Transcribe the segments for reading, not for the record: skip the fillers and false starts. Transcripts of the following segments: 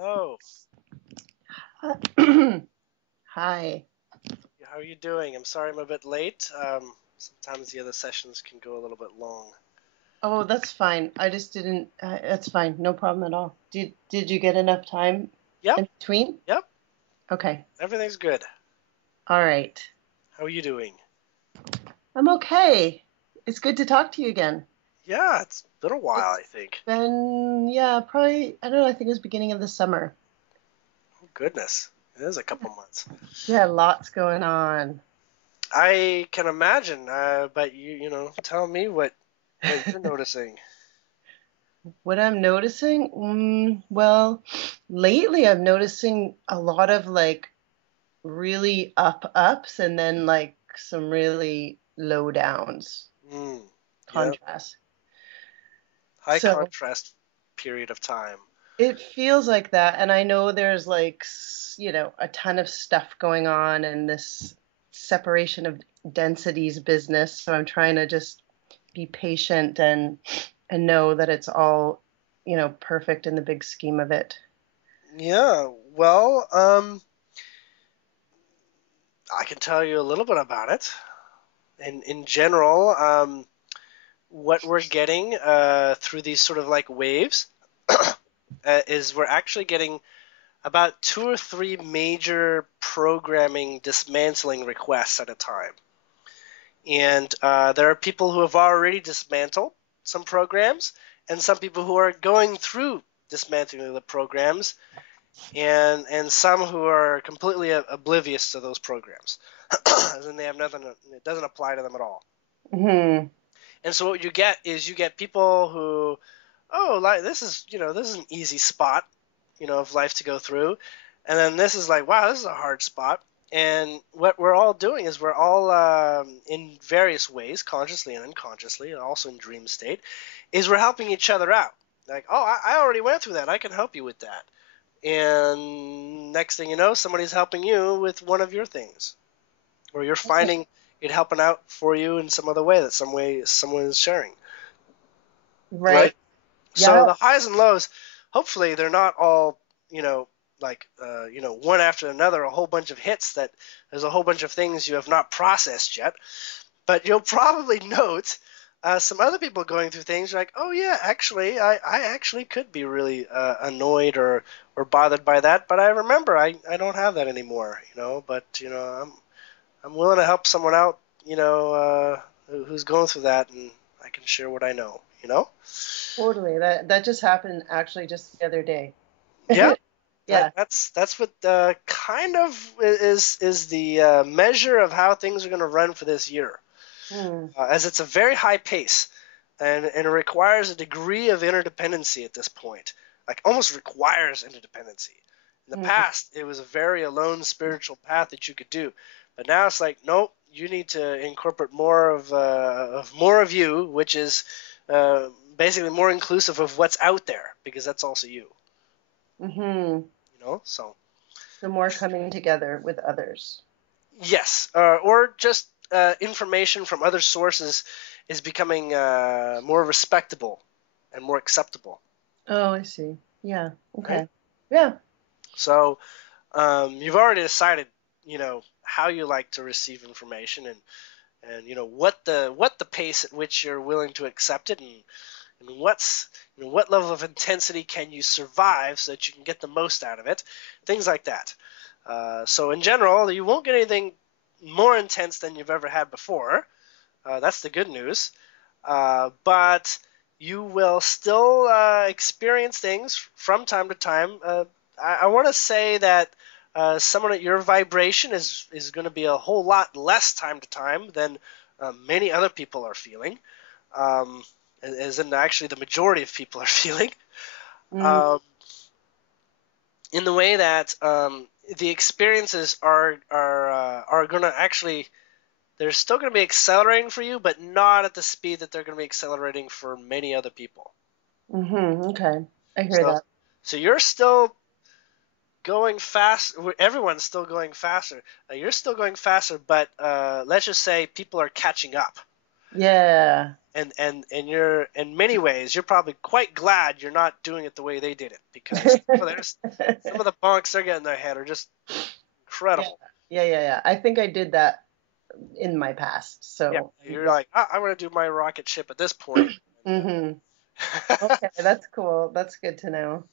Hello. Hi. How are you doing? I'm sorry I'm a bit late. Sometimes the other sessions can go a little bit long. Oh, that's fine. I just didn't. That's fine. No problem at all. Did you get enough time Yep, in between? yep. Okay. Everything's good. All right. How are you doing? I'm okay. It's good to talk to you again. Yeah, it's been a while, It's I think. yeah, probably. I don't know. I think it was beginning of the summer. Oh, goodness. It is a couple months. Yeah, lots going on. I can imagine, but tell me what you're noticing. What I'm noticing, well, lately I'm noticing a lot of like really ups and then like some really low downs. Mm, yep. Contrast. High So contrast period of time. it feels like that. And I know there's like, a ton of stuff going on and this separation of densities business. So I'm trying to just be patient and know that it's all, perfect in the big scheme of it. Yeah, well, I can tell you a little bit about it. In general, what we're getting through these sort of like waves is we're actually getting about two or three major programming dismantling requests at a time. And there are people who have already dismantled some programs, and some people who are going through dismantling the programs, and some who are completely oblivious to those programs. And they have nothing, it doesn't apply to them at all. Hmm. And so what you get is you get people who, oh, like this is an easy spot, of life to go through, and then this is like, wow, this is a hard spot. And what we're all doing is we're all in various ways, consciously and unconsciously, and also in dream state, is we're helping each other out. Like, oh, I already went through that. I can help you with that. And next thing you know, somebody's helping you with one of your things, or you're finding it helping out for you in some other way that someone is sharing, right? Right. So Yeah. the highs and lows, hopefully they're not all, like one after another, a whole bunch of hits that there's a whole bunch of things you have not processed yet. But you'll probably note some other people going through things like, oh yeah, actually, I actually could be really annoyed or bothered by that, but I remember I don't have that anymore, but I'm willing to help someone out, who's going through that, and I can share what I know. Totally. That just happened actually just the other day. Yeah, Yeah. that's what kind of is the measure of how things are going to run for this year, Hmm. as it's a very high pace, and it requires a degree of interdependency at this point, like almost requires interdependency. In the Hmm. past, it was a very alone spiritual path that you could do, but now it's like, nope, you need to incorporate more of you, which is uh, basically more inclusive of what's out there, because that's also you, Hmm. So So more coming together with others. yes, or just information from other sources is becoming more respectable and more acceptable, Oh, I see. Yeah. right? Okay. Yeah. So you've already decided, how you like to receive information, and what the pace at which you're willing to accept it, and what level of intensity can you survive so that you can get the most out of it, things like that. So in general, you won't get anything more intense than you've ever had before. That's the good news. But you will still experience things from time to time. I want to say that someone at your vibration is going to be a whole lot less time to time than many other people are feeling, um, as in actually the majority of people are feeling. Mm. Um, in the way that the experiences are going to actually, they're still going to be accelerating for you, but not at the speed that they're going to be accelerating for many other people. Hmm. Okay. I hear So, that. so you're still going fast. Everyone's still going faster. You're still going faster, but let's just say people are catching up. Yeah. And you're, in many ways, you're probably quite glad you're not doing it the way they did it, because some of the bonks they're getting in their head are just Yeah. incredible. Yeah. I think I did that in my past. Yeah, So you're yeah. like, I'm gonna do my rocket ship at this point. hmm And, Okay, that's cool. That's good to know.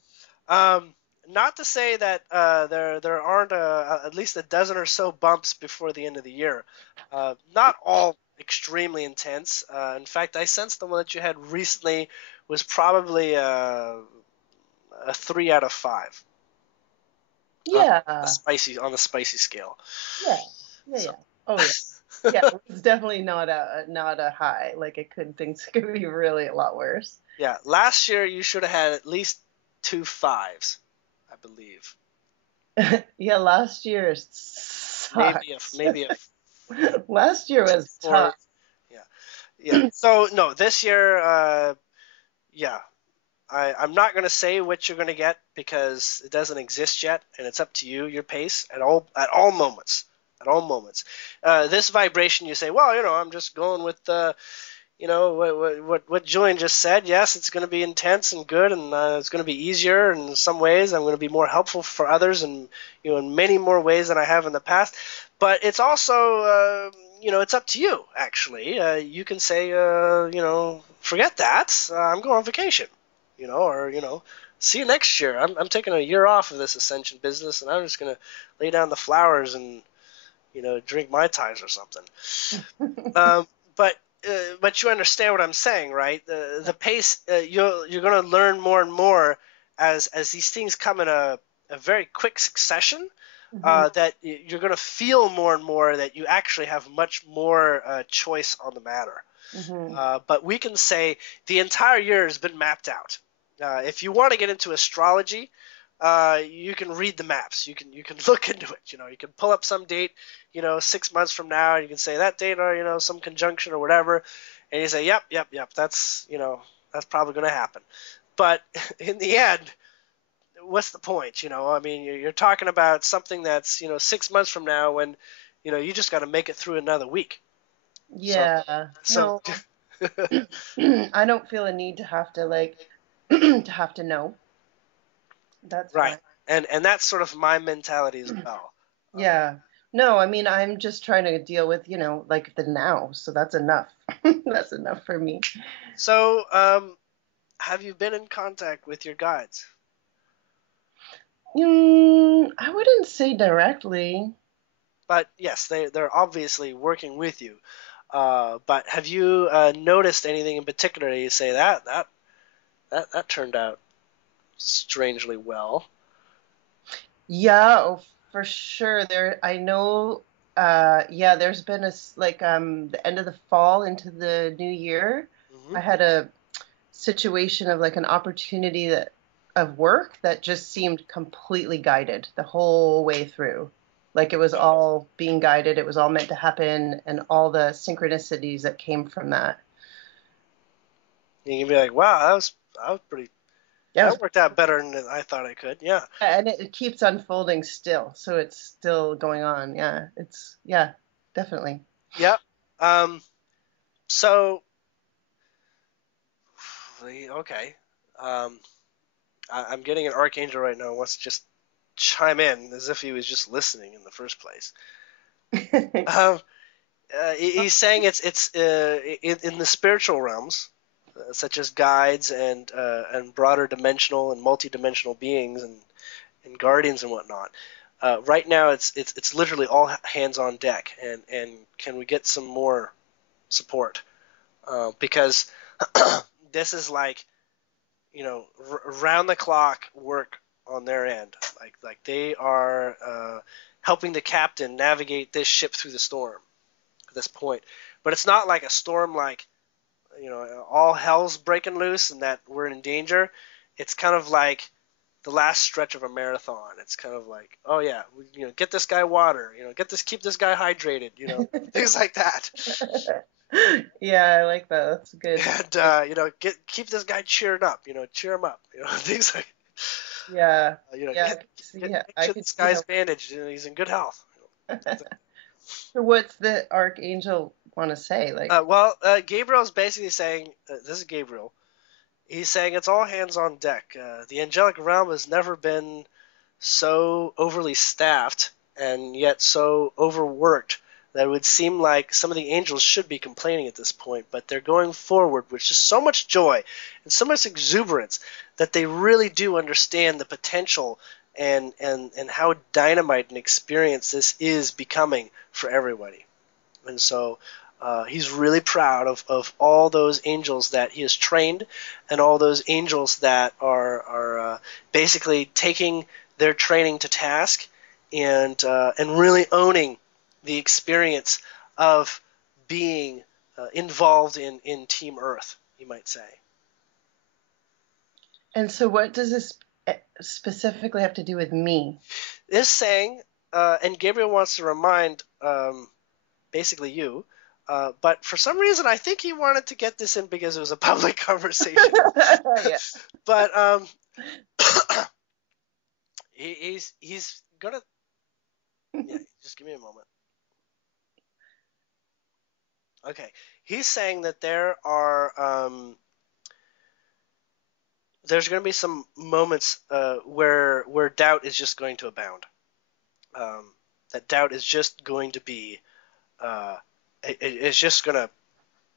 um, not to say that there aren't at least a dozen or so bumps before the end of the year. Not all extremely intense. In fact, I sensed the one that you had recently was probably a 3 out of 5 on the Yeah. spicy scale. Yeah. So Yeah. Oh yeah. Yeah, it's definitely not a high. Like it could things could be really a lot worse. yeah, last year you should have had at least 2 5s, I believe. Yeah, last year Maybe a sucked. maybe a Last year two was four. tough. Yeah, yeah. So no, this year, yeah, I'm not going to say what you're going to get because it doesn't exist yet, and it's up to you, your pace at all moments, at all moments. This vibration, you say, well, I'm just going with what Julien just said. Yes, it's going to be intense and good, and it's going to be easier in some ways. I'm going to be more helpful for others, and in many more ways than I have in the past. But it's also, it's up to you. Actually, you can say, forget that. I'm going on vacation, or see you next year. I'm taking a year off of this ascension business, and I'm just going to lay down the flowers and drink mai tais or something. Um, but but you understand what I'm saying, right? The pace, you're going to learn more and more as these things come in a very quick succession. hmm That you're going to feel more and more that you actually have much more choice on the matter. hmm But we can say the entire year has been mapped out. If you want to get into astrology, you can read the maps. You can look into it. You can pull up some date, 6 months from now, and you can say that date or some conjunction or whatever, and you say, yep, that's probably going to happen. But in the end, what's the point? I mean, you're talking about something that's 6 months from now when you just got to make it through another week. So Yeah. so No, I don't feel a need to have to like to have to know. That's right, fine. and that's sort of my mentality as well. Yeah. No, I mean, I'm just trying to deal with, like the now. So that's enough. That's enough for me. So, have you been in contact with your guides? I wouldn't say directly. But yes, they're obviously working with you. But have you noticed anything in particular that you say that turned out strangely well? Yeah, oh, for sure. I know, yeah, there's been like the end of the fall into the new year. Hmm. I had a situation of like an opportunity of work that just seemed completely guided the whole way through. Like it was all being guided, it was all meant to happen, and all the synchronicities that came from that. You can be like, wow, that was pretty. Yeah, That worked out better than I thought it could. Yeah. and it keeps unfolding still, so it's still going on. Yeah, definitely. Yep. So okay. Um, I'm getting an archangel right now who wants to just chime in as if he was just listening in the first place. Um, he's saying it's in the spiritual realms, such as guides and broader dimensional and multidimensional beings and guardians and whatnot. Right now, it's literally all hands on deck, and can we get some more support? Because this is like round the clock work on their end. Like they are helping the captain navigate this ship through the storm at this point. But it's not like a storm like all hell's breaking loose and that we're in danger. It's kind of like the last stretch of a marathon. It's kind of like, oh yeah, get this guy water, keep this guy hydrated, things like that. Yeah, I like that. That's good. And keep this guy cheered up, cheer him up, things like, Yeah, yeah, get yeah. make I sure could this see guy's how. bandaged, he's in good health. So what's the archangel? want to say? Like, Gabriel's basically saying, this is Gabriel. He's saying it's all hands on deck. The angelic realm has never been so overly staffed and yet so overworked that it would seem like some of the angels should be complaining at this point, but they're going forward with just so much joy and so much exuberance that they really do understand the potential and how dynamite an experience this is becoming for everybody. And so he's really proud of all those angels that he has trained and all those angels that are basically taking their training to task and really owning the experience of being involved in Team Earth, you might say. and so what does this specifically have to do with me? This saying, and Gabriel wants to remind basically you, but for some reason I think he wanted to get this in because it was a public conversation. Yeah. But he's gonna. Yeah, just give me a moment. Okay, he's saying that there's going to be some moments where doubt is just going to abound. That doubt is just going to be it's just going to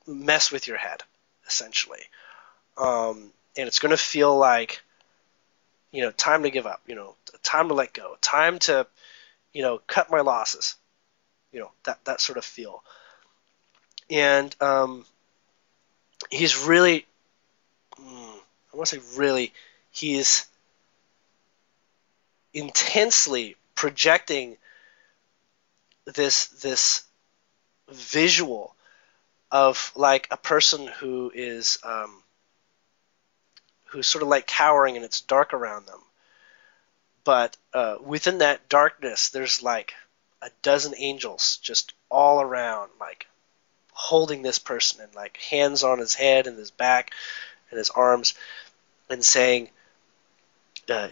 mess with your head, essentially, and it's going to feel like, time to give up, time to let go, time to, cut my losses, that sort of feel. And he's really, I want to say really, he's intensely projecting this visual of like a person who's sort of like cowering and it's dark around them. But within that darkness, there's like a dozen angels just all around, like holding this person and like hands on his head and his back and his arms and saying,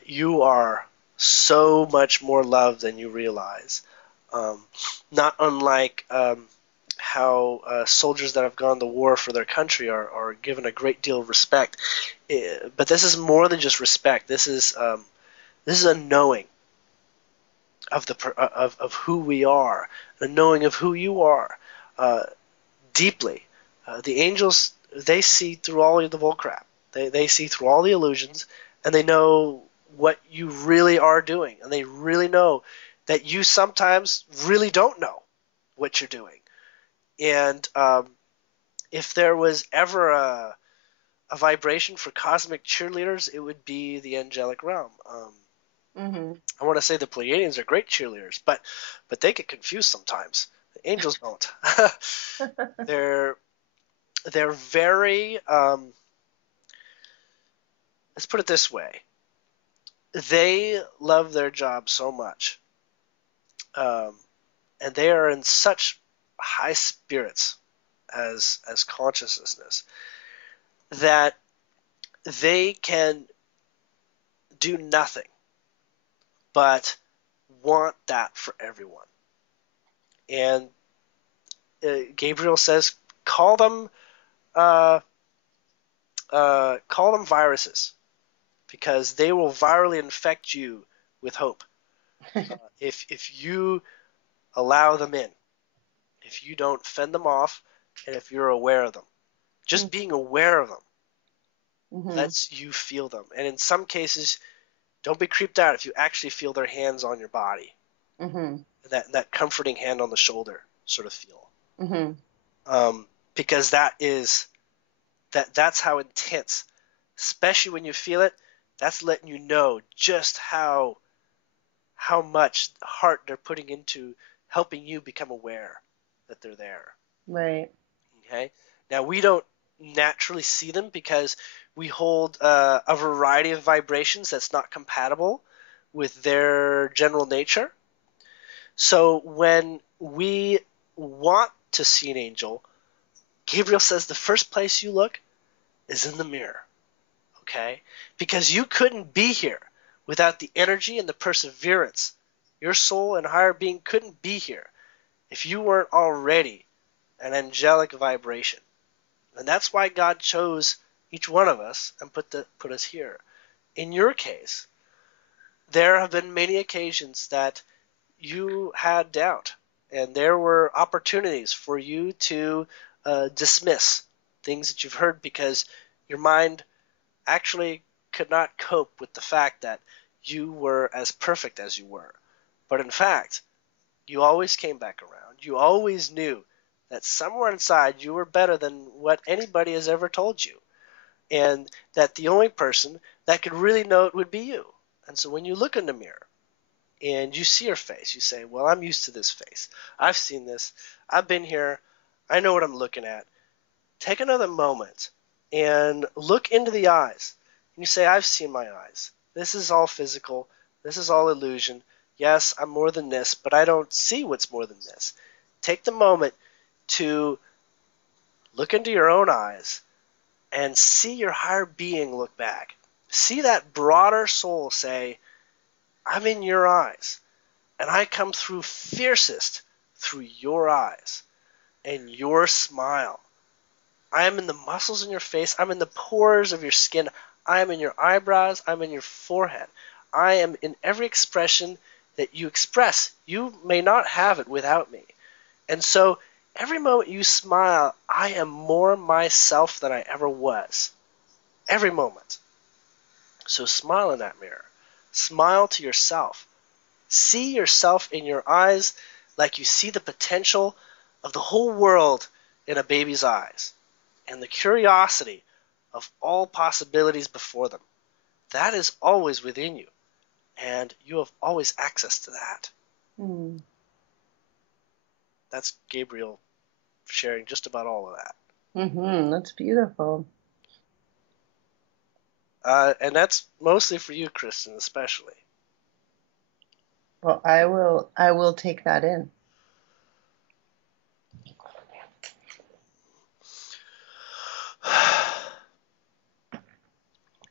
you are so much more loved than you realize. Not unlike how soldiers that have gone to war for their country are given a great deal of respect. But this is more than just respect. This is a knowing of who we are, a knowing of who you are deeply. The angels, they see through all of the bullcrap. They see through all the illusions, and they know what you really are doing, and they really know that you sometimes really don't know what you're doing. And if there was ever a vibration for cosmic cheerleaders, it would be the angelic realm. I want to say the Pleiadians are great cheerleaders, but they get confused sometimes. The angels don't. They're very let's put it this way. They love their job so much, and they are in such high spirits as consciousness that they can do nothing but want that for everyone. And Gabriel says, call them viruses, because they will virally infect you with hope if you allow them in, if you don't fend them off, and if you're aware of them. Just being aware of them lets you feel them. And in some cases, don't be creeped out if you actually feel their hands on your body. That comforting hand on the shoulder sort of feel. Because that's how intense, especially when you feel it, that's letting you know just how much heart they're putting into helping you become aware that they're there. Right. Okay. Now, we don't naturally see them because we hold a variety of vibrations that's not compatible with their general nature. So when we want to see an angel, Gabriel says the first place you look is in the mirror. Okay? Because you couldn't be here without the energy and the perseverance. Your soul and higher being couldn't be here if you weren't already an angelic vibration. And that's why God chose each one of us and put us here. In your case, there have been many occasions that you had doubt, and there were opportunities for you to dismiss things that you've heard because your mind actually could not cope with the fact that you were as perfect as you were. But in fact, you always came back around. You always knew that somewhere inside you were better than what anybody has ever told you, and that the only person that could really know it would be you. And so when you look in the mirror and you see your face, you say, well, I'm used to this face. I've seen this. I've been here. I know what I'm looking at. Take another moment and look into the eyes. And you say, I've seen my eyes. This is all physical. This is all illusion. Yes, I'm more than this, but I don't see what's more than this. Take the moment to look into your own eyes and see your higher being look back. See that broader soul say, I'm in your eyes, and I come through fiercest through your eyes and your smile. I am in the muscles in your face. I'm in the pores of your skin. I am in your eyebrows. I'm in your forehead. I am in every expression that you express. You may not have it without me. And so every moment you smile, I am more myself than I ever was. Every moment. So smile in that mirror. Smile to yourself. See yourself in your eyes like you see the potential of the whole world in a baby's eyes, and the curiosity of all possibilities before them. That is always within you, and you have always access to that. Mm. That's Gabriel sharing just about all of that. That's beautiful. And that's mostly for you, Kristin, especially. Well, I will take that in.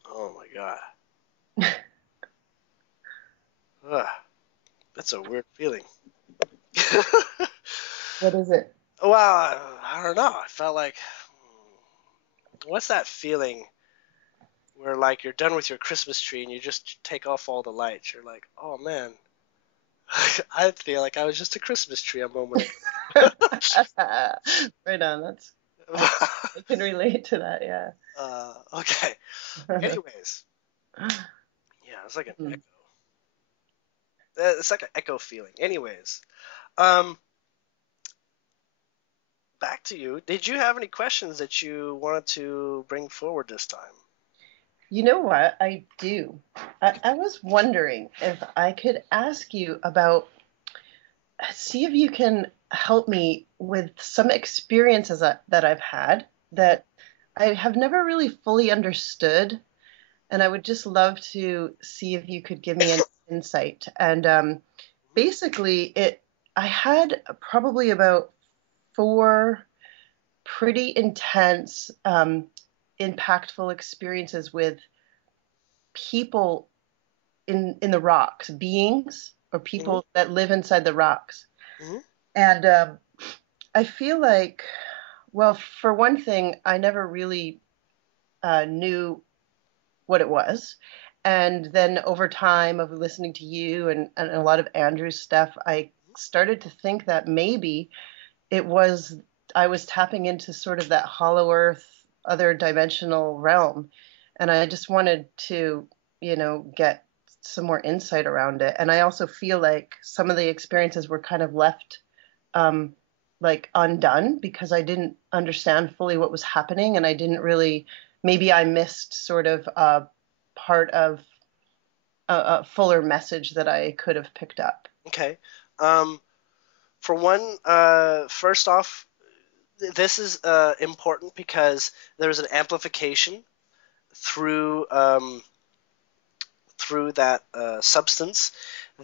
Oh my God. That's a weird feeling. What is it? Well, I don't know. I felt like, what's that feeling where like you're done with your Christmas tree and you just take off all the lights? You're like, oh man, I feel like I was just a Christmas tree a moment ago. Right on. I can relate to that. Yeah. Okay. Anyways, yeah, it's like an echo. It's like an echo feeling. Anyways, um, back to you. Did you have any questions that you wanted to bring forward this time? You know what? I do. I was wondering if I could ask you about, see if you can help me with some experiences that I've had that I have never really fully understood. And I would just love to see if you could give me an insight. And basically, I had probably about 4 pretty intense, impactful experiences with people in the rocks, beings or people that live inside the rocks. Mm-hmm. And I feel like, well, for one thing, I never really knew what it was. And then over time of listening to you and a lot of Andrew's stuff, I started to think that maybe I was tapping into sort of that hollow earth, other dimensional realm. And I just wanted to, get some more insight around it. And I also feel like some of the experiences were kind of left like undone because I didn't understand fully what was happening. And I didn't really, maybe I missed sort of part of a fuller message that I could have picked up. Okay. For one, first off, this is important because there's an amplification through through that substance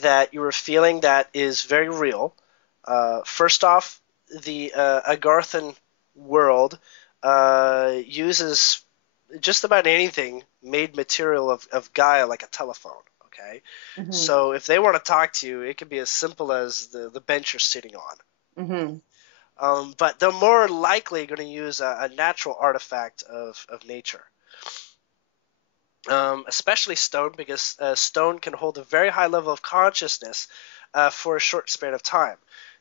that you were feeling that is very real. First off, the Agarthan world uses just about anything made material of Gaia, like a telephone. Okay, so if they want to talk to you, it could be as simple as the bench you're sitting on. But they're more likely going to use a natural artifact of nature. Especially stone, because stone can hold a very high level of consciousness for a short span of time.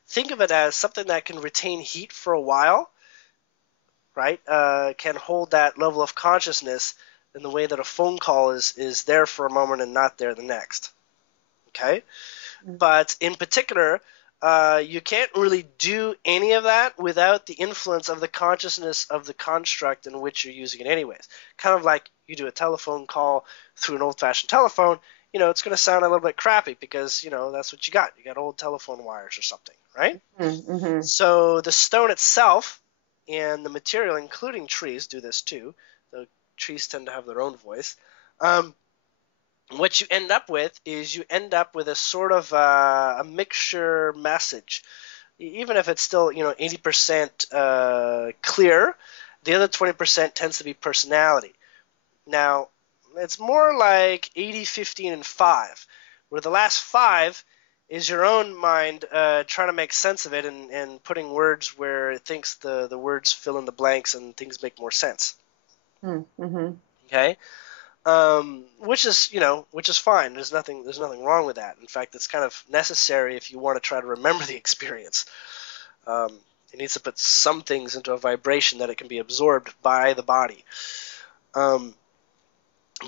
Think of it as something that can retain heat for a while, right? Can hold that level of consciousness in the way that a phone call is there for a moment and not there the next. Okay? But in particular, you can't really do any of that without the influence of the consciousness of the construct in which you're using it anyways. Kind of like you do a telephone call through an old-fashioned telephone, it's going to sound a little bit crappy because, that's what you got. You got old telephone wires or something, right? Mm-hmm. So the stone itself and the material, including trees, do this too. The trees tend to have their own voice. What you end up with is a sort of a mixture message. Even if it's still 80% clear, the other 20% tends to be personality. Now, it's more like 80, 15, and 5, where the last 5 is your own mind trying to make sense of it and putting words where it thinks the words fill in the blanks and things make more sense. Mm-hmm. Okay? Which is fine. There's nothing wrong with that. In fact, it's kind of necessary if you want to try to remember the experience. It needs to put some things into a vibration that it can be absorbed by the body.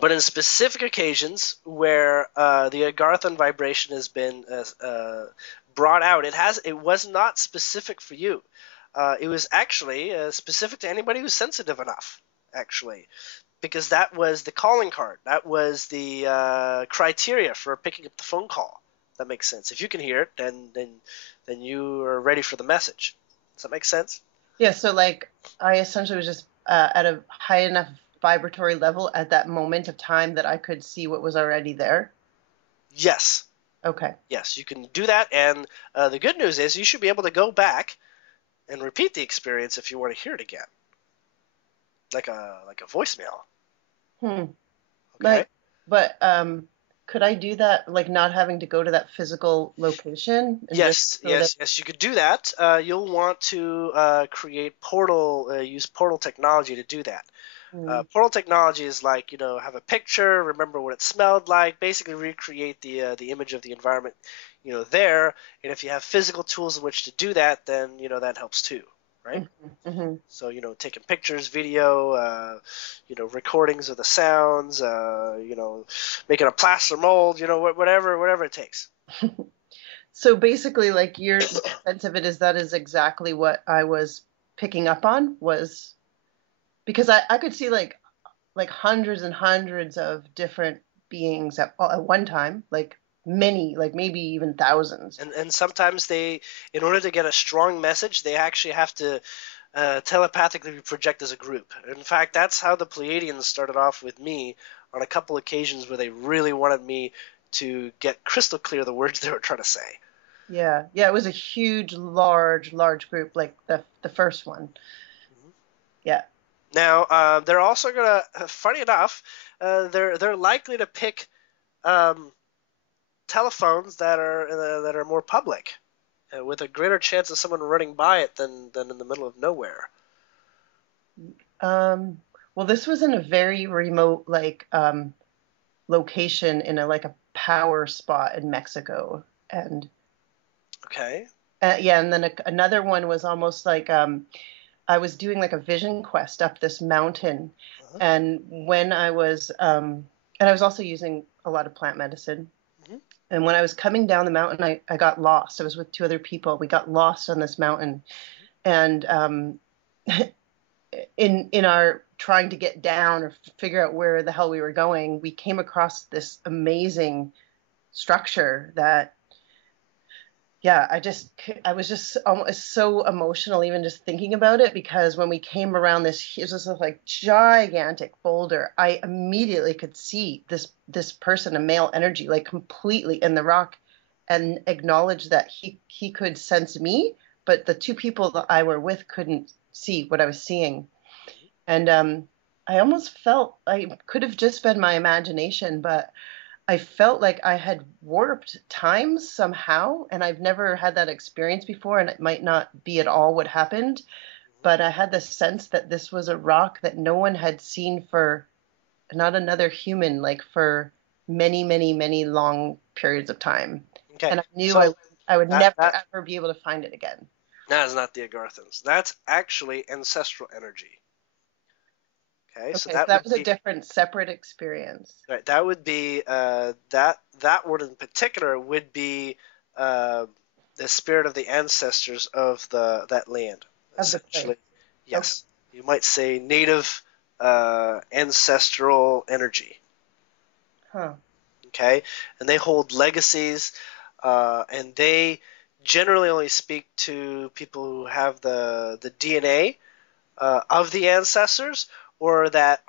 But in specific occasions where the Agarthan vibration has been brought out, it was not specific for you. It was actually specific to anybody who's sensitive enough, actually. Because that was the calling card. That was the criteria for picking up the phone call. That makes sense. If you can hear it, then you are ready for the message. Does that make sense? Yeah, so like I essentially was just at a high enough vibratory level at that moment of time that I could see what was already there. Yes. Okay. Yes, you can do that, and the good news is you should be able to go back and repeat the experience if you want to hear it again, like a voicemail. Okay. Like, but could I do that, like not having to go to that physical location? And yes, you could do that. You'll want to use portal technology to do that. Portal technology is like, have a picture, remember what it smelled like, basically recreate the image of the environment, there. And if you have physical tools in which to do that, then, that helps too, right? Mm-hmm. So, taking pictures, video, recordings of the sounds, making a plaster mold, whatever it takes. So basically, like your sense of it is that is exactly what I was picking up on was because I could see like hundreds and hundreds of different beings at one time, like many, like maybe even thousands. And sometimes in order to get a strong message, they actually have to telepathically project as a group. In fact, that's how the Pleiadians started off with me on a couple occasions where they really wanted me to get crystal clear the words they were trying to say. Yeah, it was a huge, large group, like the first one. Mm-hmm. Yeah. Now, they're also gonna, funny enough, they're likely to pick telephones that are more public, with a greater chance of someone running by it than in the middle of nowhere. Well, this was in a very remote, like, location in a power spot in Mexico, and Okay. yeah, and then another one was almost like I was doing like a vision quest up this mountain, Uh-huh. and when I was and I was also using a lot of plant medicine. Mm-hmm. And when I was coming down the mountain, I got lost. I was with 2 other people. We got lost on this mountain, and in our trying to get down or figure out where the hell we were going, we came across this amazing structure that, yeah, I was just almost so emotional even just thinking about it, because when we came around it was this like gigantic boulder. I immediately could see this person, a male energy, like completely in the rock, and acknowledge that he could sense me, but the 2 people that I were with couldn't see what I was seeing. And I almost felt I could have just been my imagination, but I felt like I had warped time somehow, and I've never had that experience before, and it might not be at all what happened, but I had the sense that this was a rock that no one had seen for, not another human, like for many, many, many long periods of time. Okay, And I knew so I would that never that ever be able to find it again. that is not the Agarthans. That's actually ancestral energy. Okay, so Okay, so that that would was a be different, separate experience. right. That would be that word in particular would be uh, the spirit of the ancestors of the that land. Of the Essentially, place. Okay. yes, you might say native ancestral energy. Huh. Okay, and they hold legacies, and they generally only speak to people who have the DNA of the ancestors, or that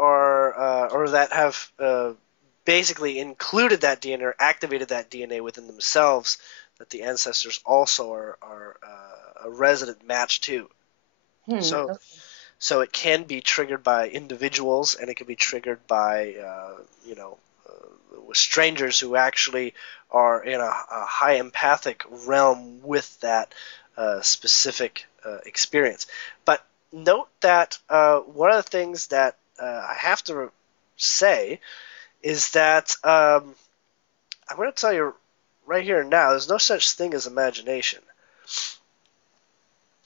have basically included that DNA or activated that DNA within themselves, that the ancestors also are a resident match to. So Okay. so it can be triggered by individuals, and it can be triggered by strangers who actually are in a high empathic realm with that specific experience. But note that one of the things that I have to say is that I'm going to tell you right here and now, there's no such thing as imagination.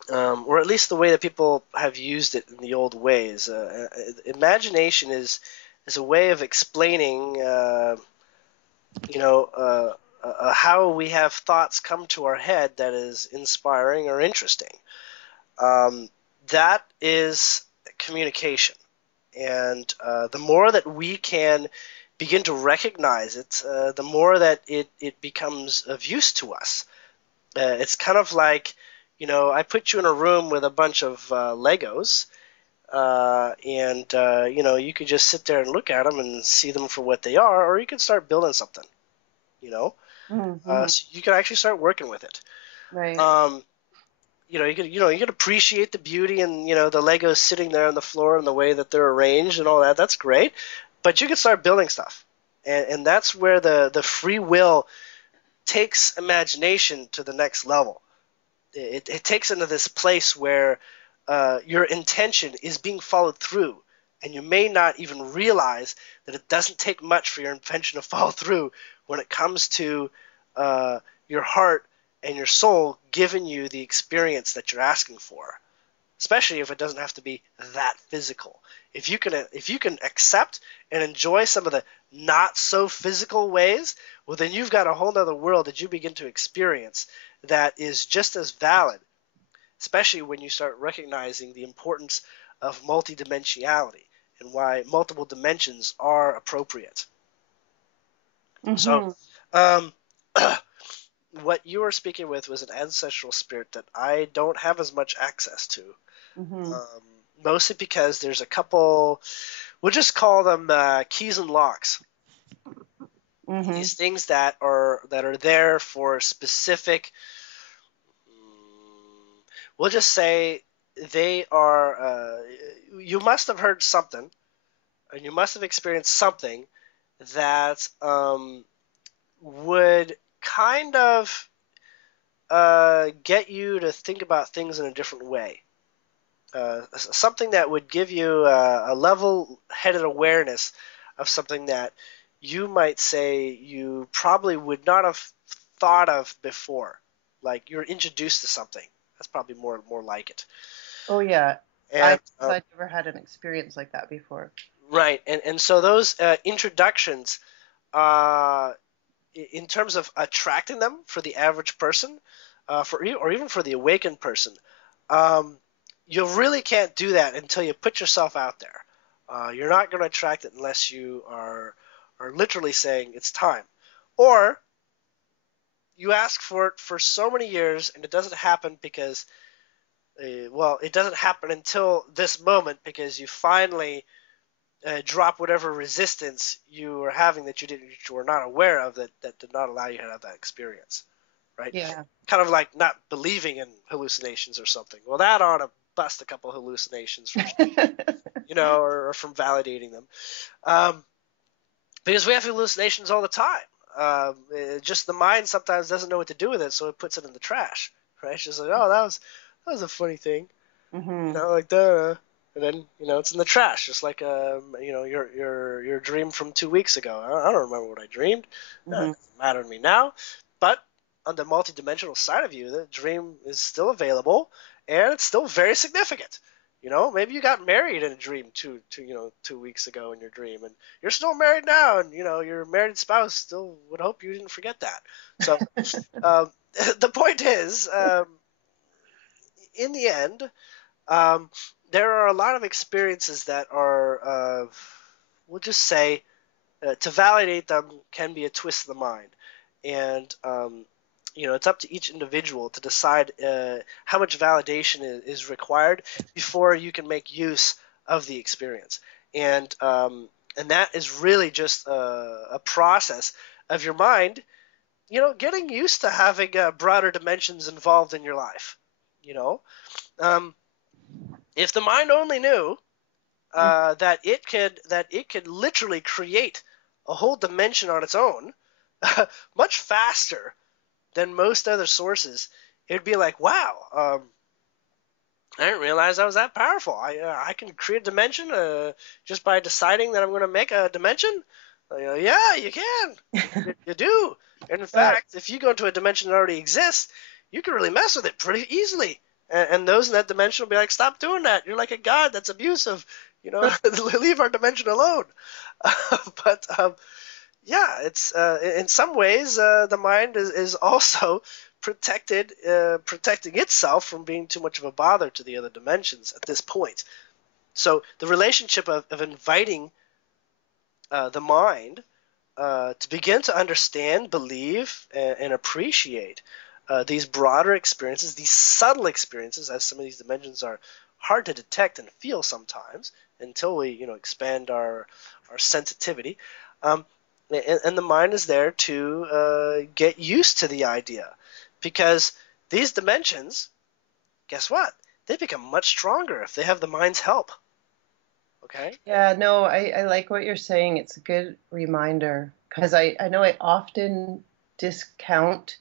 Or at least the way that people have used it in the old ways. Imagination is a way of explaining, how we have thoughts come to our head that is inspiring or interesting. Um, that is communication, and the more that we can begin to recognize it, the more that it becomes of use to us. It's kind of like, I put you in a room with a bunch of Legos, and you could just sit there and look at them and see them for what they are, or you could start building something. You know, Mm-hmm. so you can actually start working with it. Right. Um, you can appreciate the beauty and the Legos sitting there on the floor and the way that they're arranged and all that. That's great, but you can start building stuff, and that's where the free will takes imagination to the next level. It takes into this place where your intention is being followed through, and you may not even realize that it doesn't take much for your intention to follow through when it comes to your heart and your soul giving you the experience that you're asking for, especially if it doesn't have to be that physical. If you can accept and enjoy some of the not so physical ways, well, then you've got a whole other world that you begin to experience that is just as valid, especially when you start recognizing the importance of multidimensionality and why multiple dimensions are appropriate. So, Mm-hmm. um, what you were speaking with was an ancestral spirit that I don't have as much access to. Mm-hmm. Um, Mostly because there's a couple, we'll just call them keys and locks. Mm-hmm. These things that are there for specific. We'll just say they are. You must have heard something, and you must have experienced something that would kind of get you to think about things in a different way. Something that would give you a level-headed awareness of something that you might say you probably would not have thought of before. Like you're introduced to something. That's probably more like it. Oh yeah. And I'd never had an experience like that before. right, and so those introductions, uh, in terms of attracting them for the average person, or even for the awakened person, um, you really can't do that until you put yourself out there. You're not going to attract it unless you are literally saying it's time, or you ask for it for so many years and it doesn't happen because, it doesn't happen until this moment because you finally drop whatever resistance you were having that you were not aware of, that did not allow you to have that experience, right? Yeah. Kind of like not believing in hallucinations or something. Well, that ought to bust a couple hallucinations from or from validating them. Um, because we have hallucinations all the time. Just the mind sometimes doesn't know what to do with it, so it puts it in the trash, right? It's just like, oh, that was a funny thing, Mhm. like duh, and then it's in the trash, just like your dream from 2 weeks ago. I don't remember what I dreamed. It Mhm. doesn't matter to me now, but on the multidimensional side of you, the dream is still available, and it's still very significant. Maybe you got married in a dream 2 weeks ago in your dream, and you're still married now, and your married spouse still would hope you didn't forget that. So um, the point is, in the end, um, there are a lot of experiences that are, we'll just say, to validate them can be a twist of the mind, and it's up to each individual to decide how much validation is required before you can make use of the experience, and that is really just a process of your mind, getting used to having broader dimensions involved in your life. You know, um, if the mind only knew that it could literally create a whole dimension on its own much faster than most other sources, it'd be like, wow, I didn't realize I was that powerful. I can create a dimension just by deciding that I'm going to make a dimension. Yeah, you can. You do. And in Uh, fact, if you go into a dimension that already exists, you can really mess with it pretty easily. And those in that dimension will be like, stop doing that. You're like a god. That's abusive. Leave our dimension alone. But yeah, it's in some ways the mind is also protecting itself from being too much of a bother to the other dimensions at this point. So the relationship of inviting the mind to begin to understand, believe, and appreciate these broader experiences, these subtle experiences, as some of these dimensions are hard to detect and feel sometimes until we, expand our sensitivity. Um, and the mind is there to get used to the idea, because these dimensions, guess what? They become much stronger if they have the mind's help. Okay. yeah, no, I like what you're saying. It's a good reminder because I know I often discount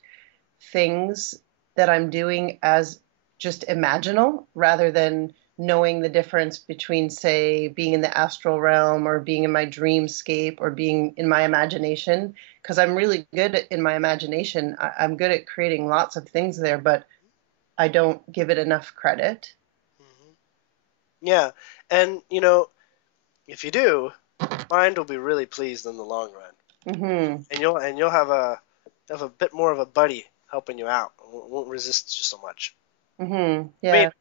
things that I'm doing as just imaginal rather than knowing the difference between, say, being in the astral realm or being in my dreamscape or being in my imagination. Because I'm really good in my imagination. I'm good at creating lots of things there, but I don't give it enough credit. Hmm. Yeah, and if you do, mind will be really pleased in the long run, Hmm. and you'll have a bit more of a buddy helping you out. Won't resist you so much. Hmm. I mean, Yeah.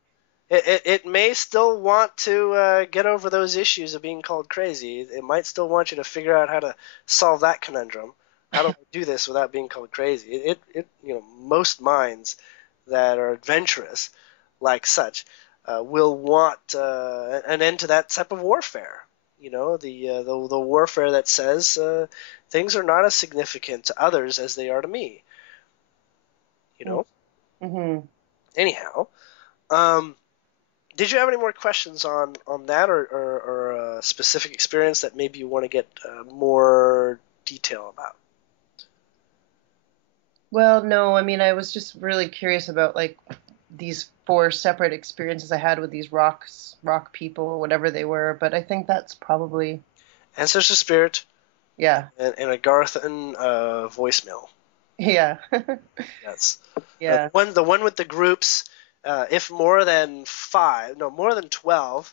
it may still want to get over those issues of being called crazy. It might still want you to figure out how to solve that conundrum. How do I do this without being called crazy? Most minds that are adventurous, like such, will want an end to that type of warfare. The warfare that says things are not as significant to others as they are to me. You know. Hmm. Anyhow, um, did you have any more questions on that, or a specific experience that maybe you want to get more detail about? Well, no, I mean, I was just really curious about like these four separate experiences I had with these rock people, or whatever they were, but I think that's probably, Ancestor Spirit yeah, and a Garthan voicemail. yeah, Yes. The yeah. one with the groups, if more than five, no, more than 12,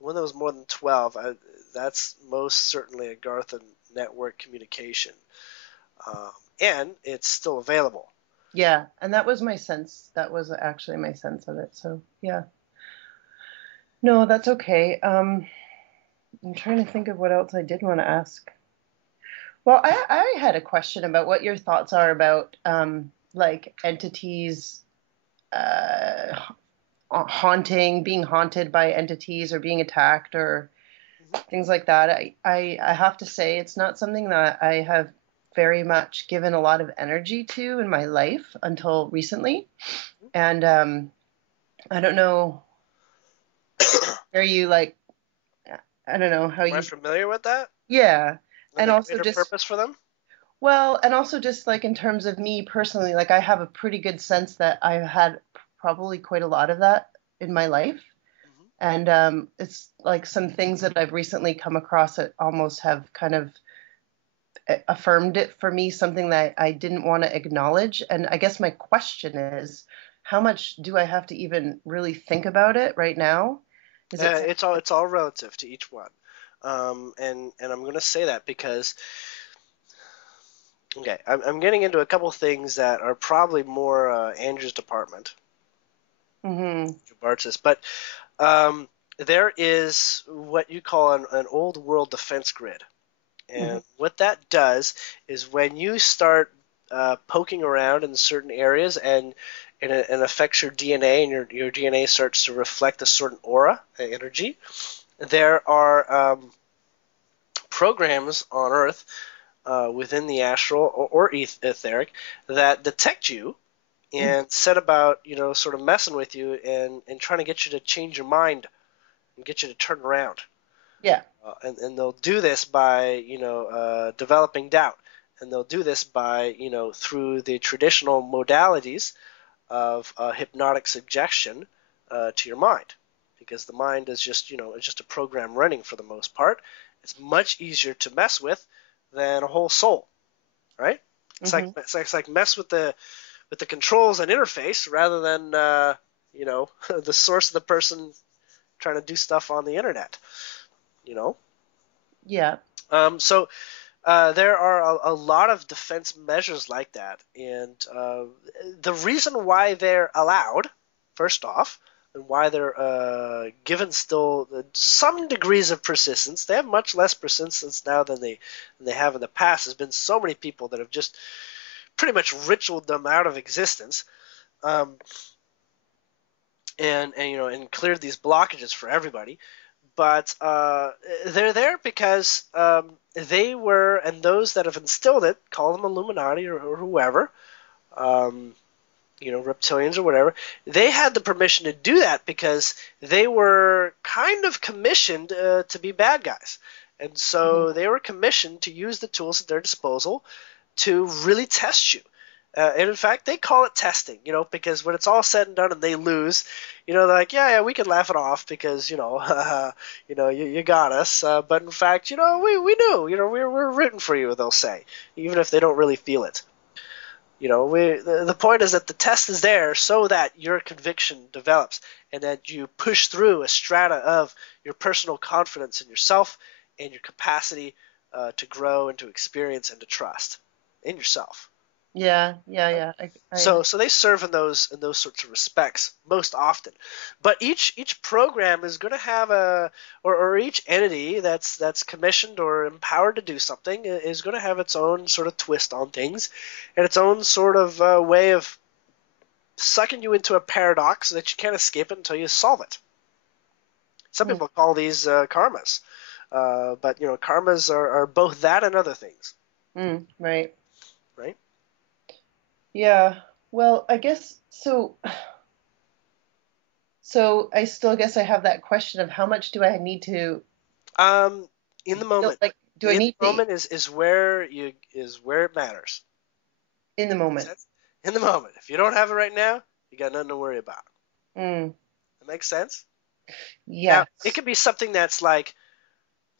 when there was more than 12, that's most certainly a Garthan network communication. Um, and it's still available. Yeah, and that was my sense. That was actually my sense of it. So, yeah. No, that's okay. I'm trying to think of what else I did want to ask. Well, I had a question about what your thoughts are about like entities haunting, being haunted by entities or being attacked or Mhm. things like that. I have to say it's not something that I have very much given a lot of energy to in my life until recently. And I don't know, are you like, I don't know how Am I you, familiar with that? yeah. and And the also greater just, purpose for them. well, and also just like in terms of me personally, like I have a pretty good sense that I've had probably quite a lot of that in my life. Hmm. And it's like some things that I've recently come across that almost have kind of affirmed it for me, something that I didn't want to acknowledge. And I guess my question is, how much do I have to even really think about it right now? Is it It's all relative to each one, and I'm going to say that because okay, I'm getting into a couple things that are probably more Andrew's department, mm-hmm, Bartz's, but um, there is what you call an old world defense grid. mm-hmm, And what that does is when you start poking around in certain areas and it affects your DNA and your DNA starts to reflect a certain aura, energy, there are programs on Earth within the astral or etheric that detect you mm-hmm. and set about, sort of messing with you and trying to get you to change your mind and get you to turn around. Yeah. And they'll do this by developing doubt, and they'll do this by through the traditional modalities of hypnotic suggestion to your mind, because the mind is just it's just a program running for the most part. It's much easier to mess with than a whole soul, right? It's like Mm-hmm. it's like mess with the controls and interface rather than the source of the person trying to do stuff on the internet. You know, Yeah. so there are a lot of defense measures like that, and the reason why they're allowed, first off, and why they're given still some degrees of persistence. They have much less persistence now than they have in the past. There's been so many people that have just pretty much ritualed them out of existence, um, and cleared these blockages for everybody. But they're there because they were, and those that have instilled it, call them Illuminati or whoever, um, reptilians or whatever, they had the permission to do that because they were kind of commissioned to be bad guys. And Mm-hmm. so they were commissioned to use the tools at their disposal to really test you. And in fact, they call it testing, because when it's all said and done and they lose, they're like, yeah, we can laugh it off because, you got us. But in fact, we knew, we're rooting for you, they'll say, even if they don't really feel it. The point is that the test is there so that your conviction develops and that you push through a strata of your personal confidence in yourself and your capacity to grow and to experience and to trust in yourself. Yeah. Yeah. Right? Yeah. I So they serve in those sorts of respects most often, but each program is going to have or each entity that's commissioned or empowered to do something is going to have its own sort of twist on things, and its own sort of way of sucking you into a paradox so that you can't escape it until you solve it. Some mm, people call these karmas, but karmas are both that and other things, right. right? Yeah. Well, I guess so. So I still guess I have that question of how much do I need to Um, in the feel moment. like, do I In need the to moment is where it matters. in the Makes moment? sense? In the moment. If you don't have it right now, you got nothing to worry about. Mm, That makes sense? Now, it yes. could be something that's like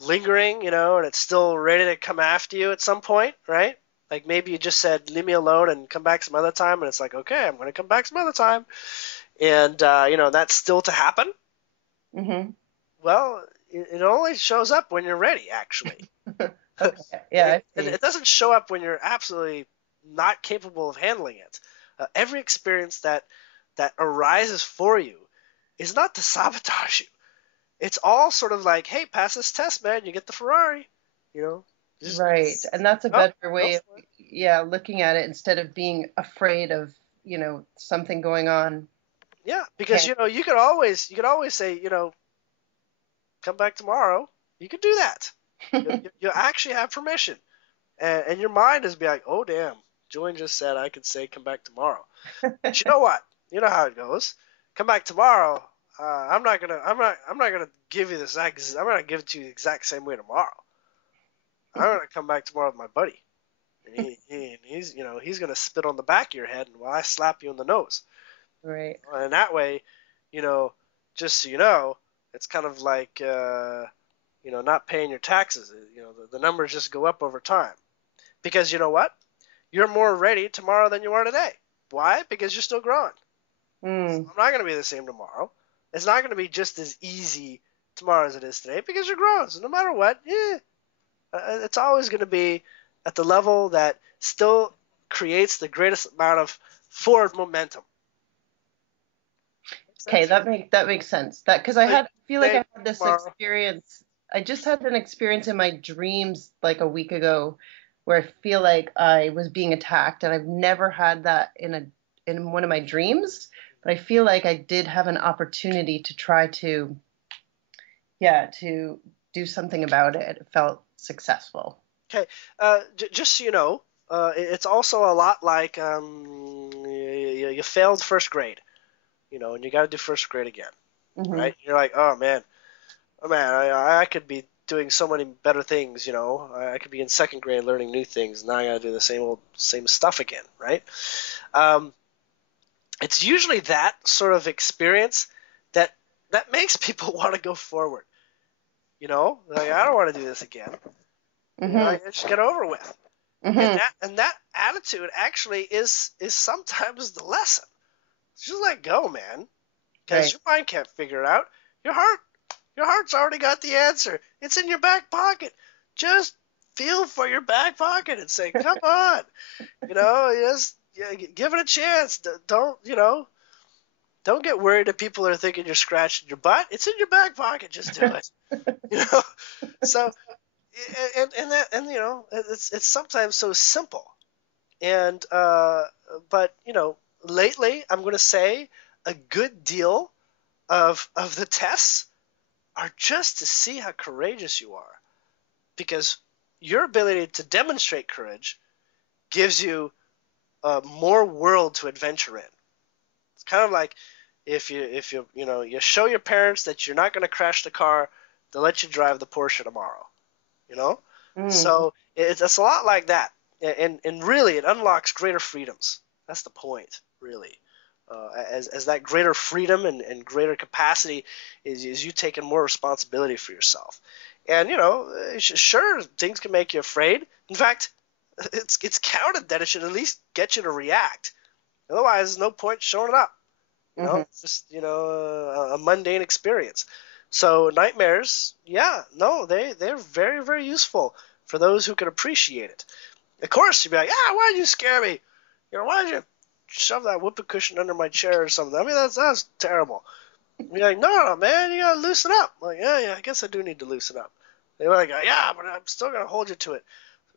lingering, and it's still ready to come after you at some point, right? Like maybe you just said, leave me alone and come back some other time, and it's like, okay, I'm going to come back some other time. And, that's still to happen. Mm-hmm. Well, it only shows up when you're ready, actually. Okay. Yeah, And I see. it doesn't show up when you're absolutely not capable of handling it. Every experience that arises for you is not to sabotage you. It's all sort of like, hey, pass this test, man. You get the Ferrari. You know, just Right. And that's a oh, better go way of, for it. yeah, looking at it instead of being afraid of, something going on. Yeah, because Can you could always say, come back tomorrow. You could do that. You actually have permission, and your mind is be like, oh damn, Julian just said I could say come back tomorrow. But you know what? You know how it goes. Come back tomorrow. I'm not gonna give you this exact. I'm not gonna give it to you the exact same way tomorrow. I'm gonna come back tomorrow with my buddy, and he's he's gonna spit on the back of your head, and while I slap you in the nose. Right. And that way, you know, just so you know, it's kind of like not paying your taxes. The numbers just go up over time because you know what? You're more ready tomorrow than you are today. Why? Because you're still growing. So Mm. I'm not going to be the same tomorrow. It's not going to be just as easy tomorrow as it is today because you're growing. So no matter what, it's always going to be at the level that still creates the greatest amount of forward momentum. Okay, that makes sense. That because I feel like Today, I had this tomorrow. experience. I just had an experience in my dreams like a week ago where I feel like I was being attacked, and I've never had that in one of my dreams, but I feel like I did have an opportunity to try to to do something about it. It felt successful. Okay, just so you know, it's also a lot like you failed first grade, and you got to do first grade again, Hmm. right? You're like, oh man, I could be doing so many better things, I could be in second grade learning new things. Now I got to do the same stuff again, right? Um, it's usually that sort of experience that makes people want to go forward. Like I don't want to do this again. Hmm. I just get over with. And Hmm. that attitude actually is sometimes the lesson. Just let go, man, because Right. your mind can't figure it out. Your heart's already got the answer. It's in your back pocket. Just feel for your back pocket and say, "Come on, just give it a chance. Don't get worried if people are thinking you're scratching your butt. It's in your back pocket. Just do it." You know. So it's sometimes so simple. And but lately I'm going to say a good deal of the tests are just to see how courageous you are, because your ability to demonstrate courage gives you more world to adventure in. It's kind of like if you show your parents that you're not going to crash the car, they'll let you drive the Porsche tomorrow. You know, Mm. so it's a lot like that, and really it unlocks greater freedoms. That's the point, really. As that greater freedom and greater capacity is you taking more responsibility for yourself. And sure, things can make you afraid. In fact, it's counted that it should at least get you to react. Otherwise, there's no point showing up. Hmm. It's just a mundane experience. So nightmares, yeah, no, they're very very useful for those who can appreciate it. Of course, you'd be like, why did you scare me? Why did you shove that whoopee cushion under my chair or something? I mean, that's terrible. You're like, no, man, you gotta loosen up. I'm like, yeah, I guess I do need to loosen up. They're like, yeah, but I'm still gonna hold you to it.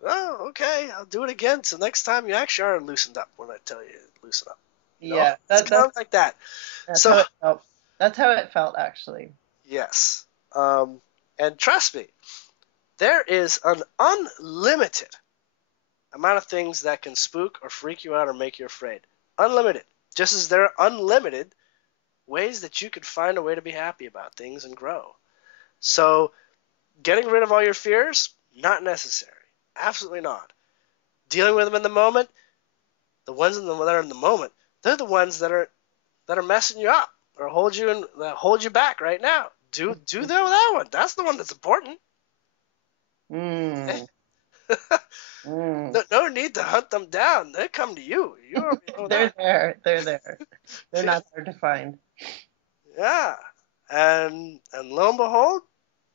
Oh, okay, I'll do it again. So next time you actually are loosened up when I tell you to loosen up. Yeah, It's kind of like that. that's So how it felt. That's how it felt actually. yes, and trust me, there is an unlimited amount of things that can spook or freak you out or make you afraid. Unlimited. Just as there are unlimited ways that you could find a way to be happy about things and grow. So, getting rid of all your fears, not necessary. Absolutely not. Dealing with them in the moment, the ones that are in the moment, they're the ones that are messing you up or that hold you back right now. Do that one. That's the one that's important. Mm. Mm. No need to hunt them down. They come to you. You already know They're that. there. They're there. They're not hard to find. Yeah. And lo and behold,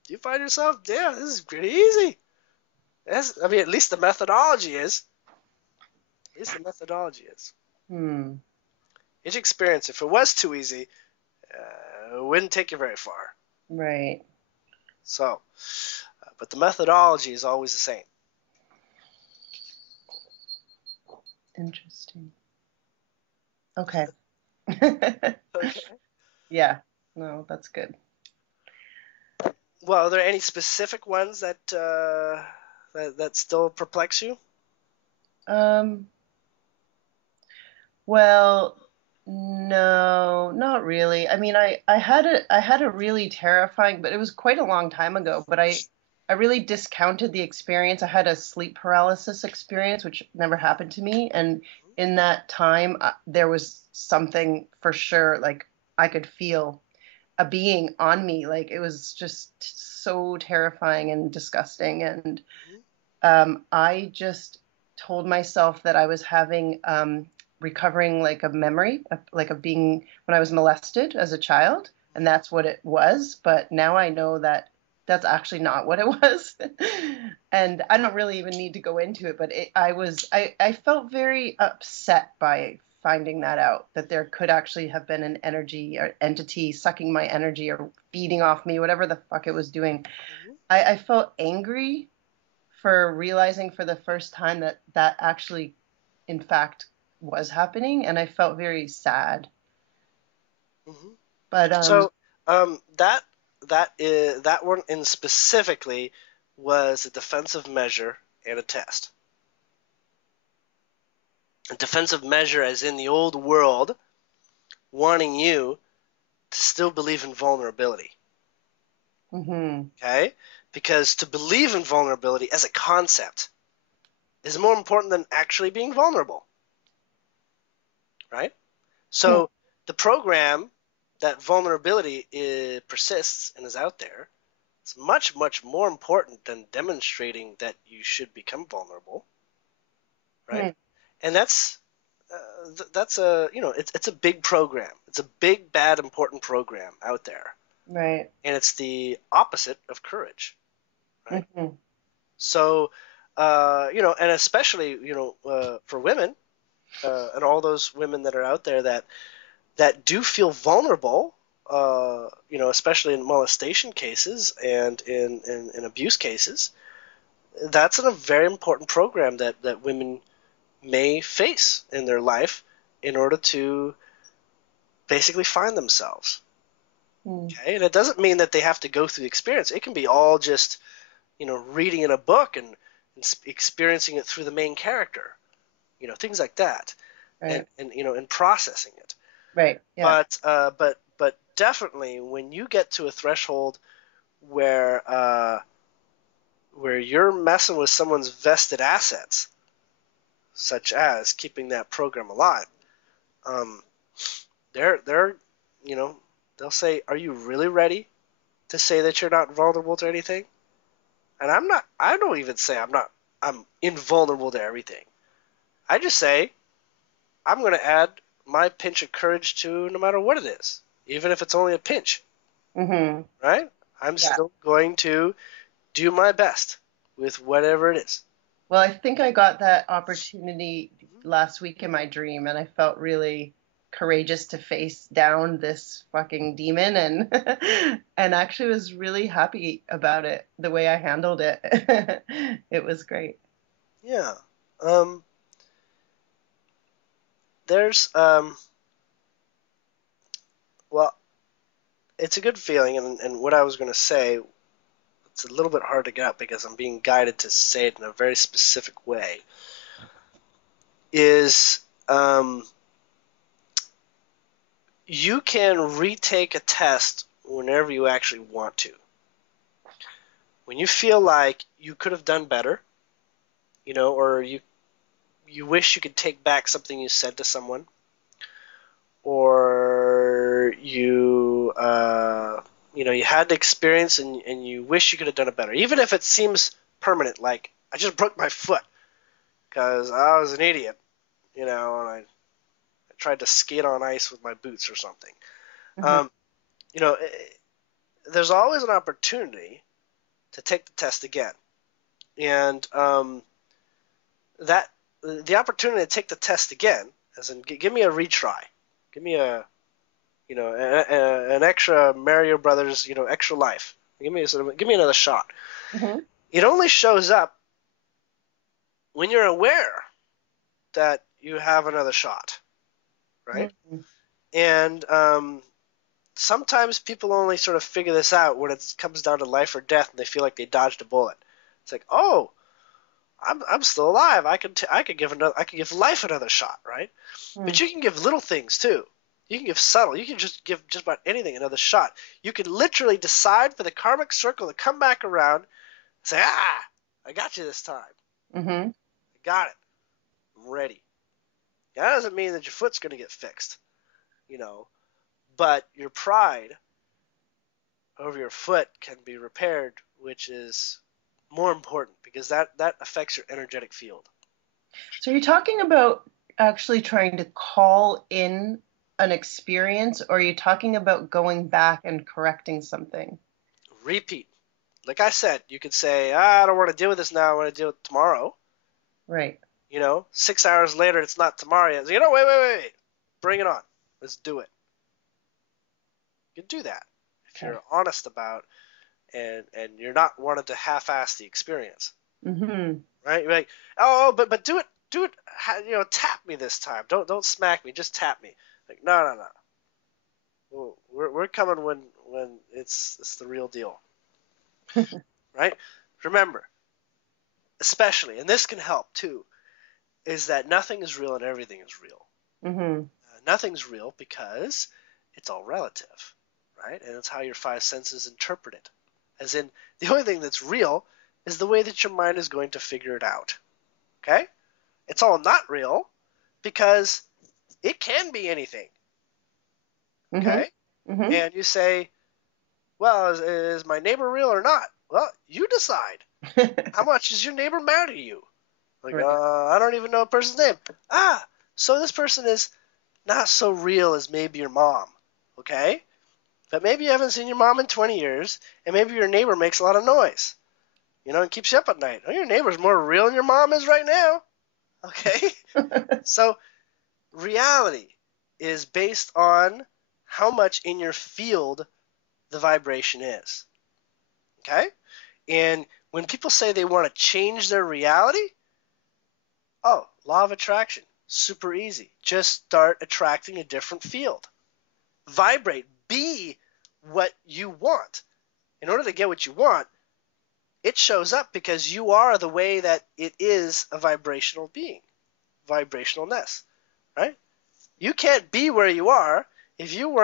you find yourself, yeah, this is pretty easy. I mean, at least the methodology is. At least the methodology is. Hmm. Each experience, if it was too easy, it wouldn't take you very far. Right. So, but the methodology is always the same. Interesting. Okay. Okay. Yeah. No, that's good. Well, are there any specific ones that still perplex you? Um, well, no, not really. I mean, I had a really terrifying, but it was quite a long time ago, but I really discounted the experience. I had a sleep paralysis experience, which never happened to me. And in that time, there was something for sure, like I could feel a being on me. Like it was just so terrifying and disgusting. And I just told myself that I was having recovering like a memory, like of being when I was molested as a child, and that's what it was. But now I know that that's actually not what it was, and I don't really even need to go into it. But I felt very upset by finding that out, that there could actually have been an energy or entity sucking my energy or feeding off me, whatever the fuck it was doing. I felt angry for realizing for the first time that that actually, in fact, was happening, and I felt very sad. Mm-hmm. But So that one in specifically was a defensive measure and a test. A defensive measure as in the old world wanting you to still believe in vulnerability. Okay? Because to believe in vulnerability as a concept is more important than actually being vulnerable. Right? So the program that vulnerability persists and is out there, it's much, much more important than demonstrating that you should become vulnerable. Right? And that's a it's a big program. It's a big, bad, important program out there. Right. And it's the opposite of courage. Right? So and especially for women and all those women that are out there that do feel vulnerable, especially in molestation cases and in abuse cases, that's a very important program that women may face in their life in order to basically find themselves. Okay, and it doesn't mean that they have to go through the experience. It can be all just, reading in a book and experiencing it through the main character, things like that, Right. and processing it. Right. Yeah. But definitely when you get to a threshold where you're messing with someone's vested assets, such as keeping that program alive, they're they'll say, "Are you really ready to say that you're not vulnerable to anything?" And I'm not. I don't even say I'm not. I'm invulnerable to everything. I just say I'm going to add my pinch of courage to no matter what it is, even if it's only a pinch. Right? I'm still going to do my best with whatever it is. Well, I think I got that opportunity last week in my dream, and I felt really courageous to face down this fucking demon, and actually was really happy about it, the way I handled it. It was great. Yeah. There's well, it's a good feeling, and what I was going to say, it's a little bit hard to get out because I'm being guided to say it in a very specific way, is you can retake a test whenever you actually want to. When you feel like you could have done better, or you wish you could take back something you said to someone, or you had the experience and you wish you could have done it better, even if it seems permanent, like I just broke my foot because I was an idiot, and I tried to skate on ice with my boots or something. There's always an opportunity to take the test again, and that the opportunity to take the test again, as in give me a retry, give me an extra Mario Brothers, extra life. Give me another shot. It only shows up when you're aware that you have another shot, right? And sometimes people only sort of figure this out when it comes down to life or death, and they feel like they dodged a bullet. It's like, oh, I'm still alive. I could give life another shot, right? But you can give little things too. You can give subtle. You can just give just about anything another shot. You can literally decide for the karmic circle to come back around Say, I got you this time. Mm-hmm. I got it. I'm ready. That doesn't mean that your foot's going to get fixed, but your pride over your foot can be repaired, which is more important because that affects your energetic field. So you're talking about actually trying to call in an experience, or are you talking about going back and correcting something? Repeat. Like I said, you could say, I don't want to deal with this now. I want to deal with it tomorrow. Right. 6 hours later, it's not tomorrow yet. So, wait. Bring it on. Let's do it. You can do that if you're honest about and you're not wanting to half-ass the experience. Mm-hmm. Right? You're like, oh, but do it. Tap me this time. Don't smack me. Just tap me. Like, no. Well, we're coming when it's the real deal. Right? Remember, especially, and this can help too, is that nothing is real and everything is real. Mm-hmm. Nothing's real because it's all relative, right? And it's how your five senses interpret it. As in, the only thing that's real is the way that your mind is going to figure it out. Okay? It's all not real because it can be anything. Okay? Mm-hmm. And you say, well, is my neighbor real or not? Well, you decide. How much does your neighbor matter to you? Like, Right. I don't even know a person's name. So this person is not so real as maybe your mom. Okay? But maybe you haven't seen your mom in 20 years, and maybe your neighbor makes a lot of noise, and keeps you up at night. Oh, your neighbor's more real than your mom is right now. Okay? So reality is based on how much in your field the vibration is. Okay? And when people say they want to change their reality, law of attraction, super easy. Just start attracting a different field. Vibrate, be what you want. In order to get what you want, it shows up because you are the way that it is a vibrational being, vibrationalness, right? You can't be where you are if you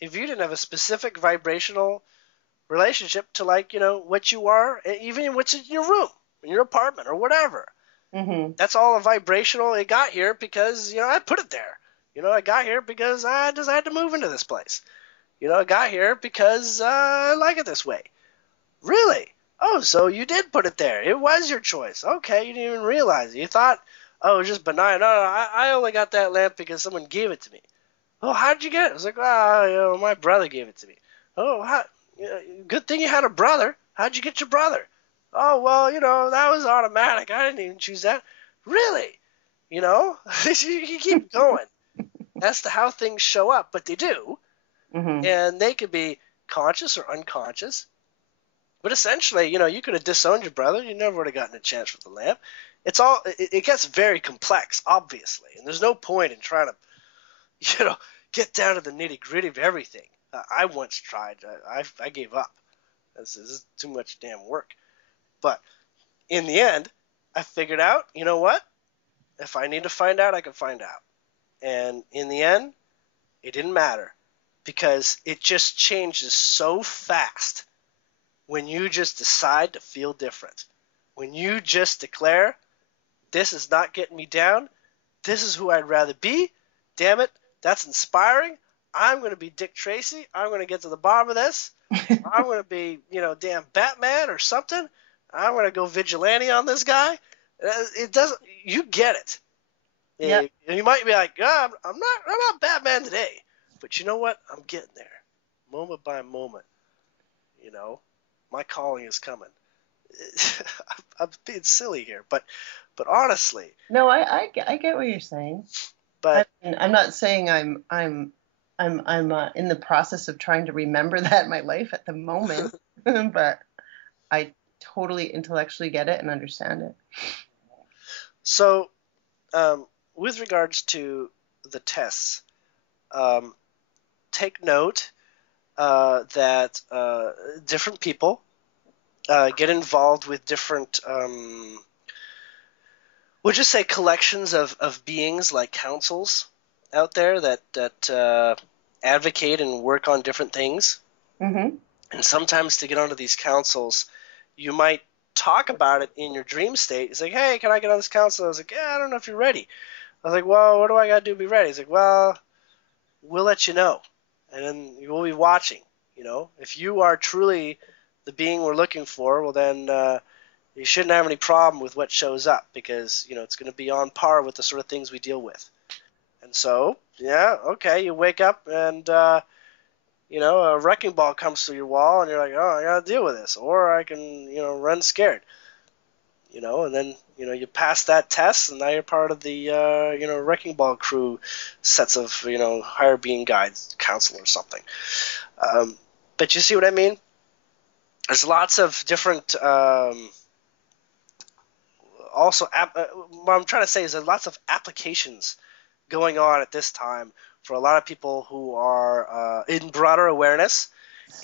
didn't have a specific vibrational relationship to what you are, even what's in your room, in your apartment or whatever. Mm-hmm. That's all a vibrational. It got here because I put it there. I got here because I decided to move into this place. I got here because I like it this way. Really? Oh, so you did put it there. It was your choice. Okay, you didn't even realize it. You thought, it was just benign. No, I only got that lamp because someone gave it to me. Oh, how'd you get it? I was like, my brother gave it to me. Oh, good thing you had a brother. How'd you get your brother? Oh, well, that was automatic. I didn't even choose that. Really? You keep going. That's how things show up, but they do. Mm-hmm. And they could be conscious or unconscious. But essentially, you could have disowned your brother. You never would have gotten a chance with the lamp. It gets very complex, obviously. And there's no point in trying to, get down to the nitty gritty of everything. I once tried. I gave up. This is too much damn work. But in the end, I figured out, you know what? If I need to find out, I can find out. And in the end, it didn't matter because it just changes so fast when you just decide to feel different. When you just declare, this is not getting me down. This is who I'd rather be. Damn it, that's inspiring. I'm going to be Dick Tracy. I'm going to get to the bottom of this. I'm going to be, damn Batman or something. I'm going to go vigilante on this guy. It doesn't. You get it. Yeah. You might be like, I'm not Batman today, but you know what? I'm getting there, moment by moment. My calling is coming. I'm being silly here, but honestly. No, I get what you're saying. But I'm not saying I'm in the process of trying to remember that in my life at the moment, but I totally intellectually get it and understand it. So, with regards to the tests, take note that different people get involved with different, we'll just say collections of beings like councils out there that advocate and work on different things. Mm-hmm. And sometimes to get onto these councils, you might talk about it in your dream state. He's like, hey, can I get on this council? I was like, yeah, I don't know if you're ready. I was like, well, what do I got to do to be ready? He's like, well, we'll let you know. And then we'll be watching. If you are truly the being we're looking for, well, then you shouldn't have any problem with what shows up because, it's going to be on par with the sort of things we deal with. And so, yeah, okay, you wake up and, a wrecking ball comes through your wall and you're like, oh, I got to deal with this. Or I can, run scared. And then, you pass that test and now you're part of the, wrecking ball crew sets of, higher being guides, council or something. But you see what I mean? There's lots of different, also, what I'm trying to say is there's lots of applications going on at this time for a lot of people who are in broader awareness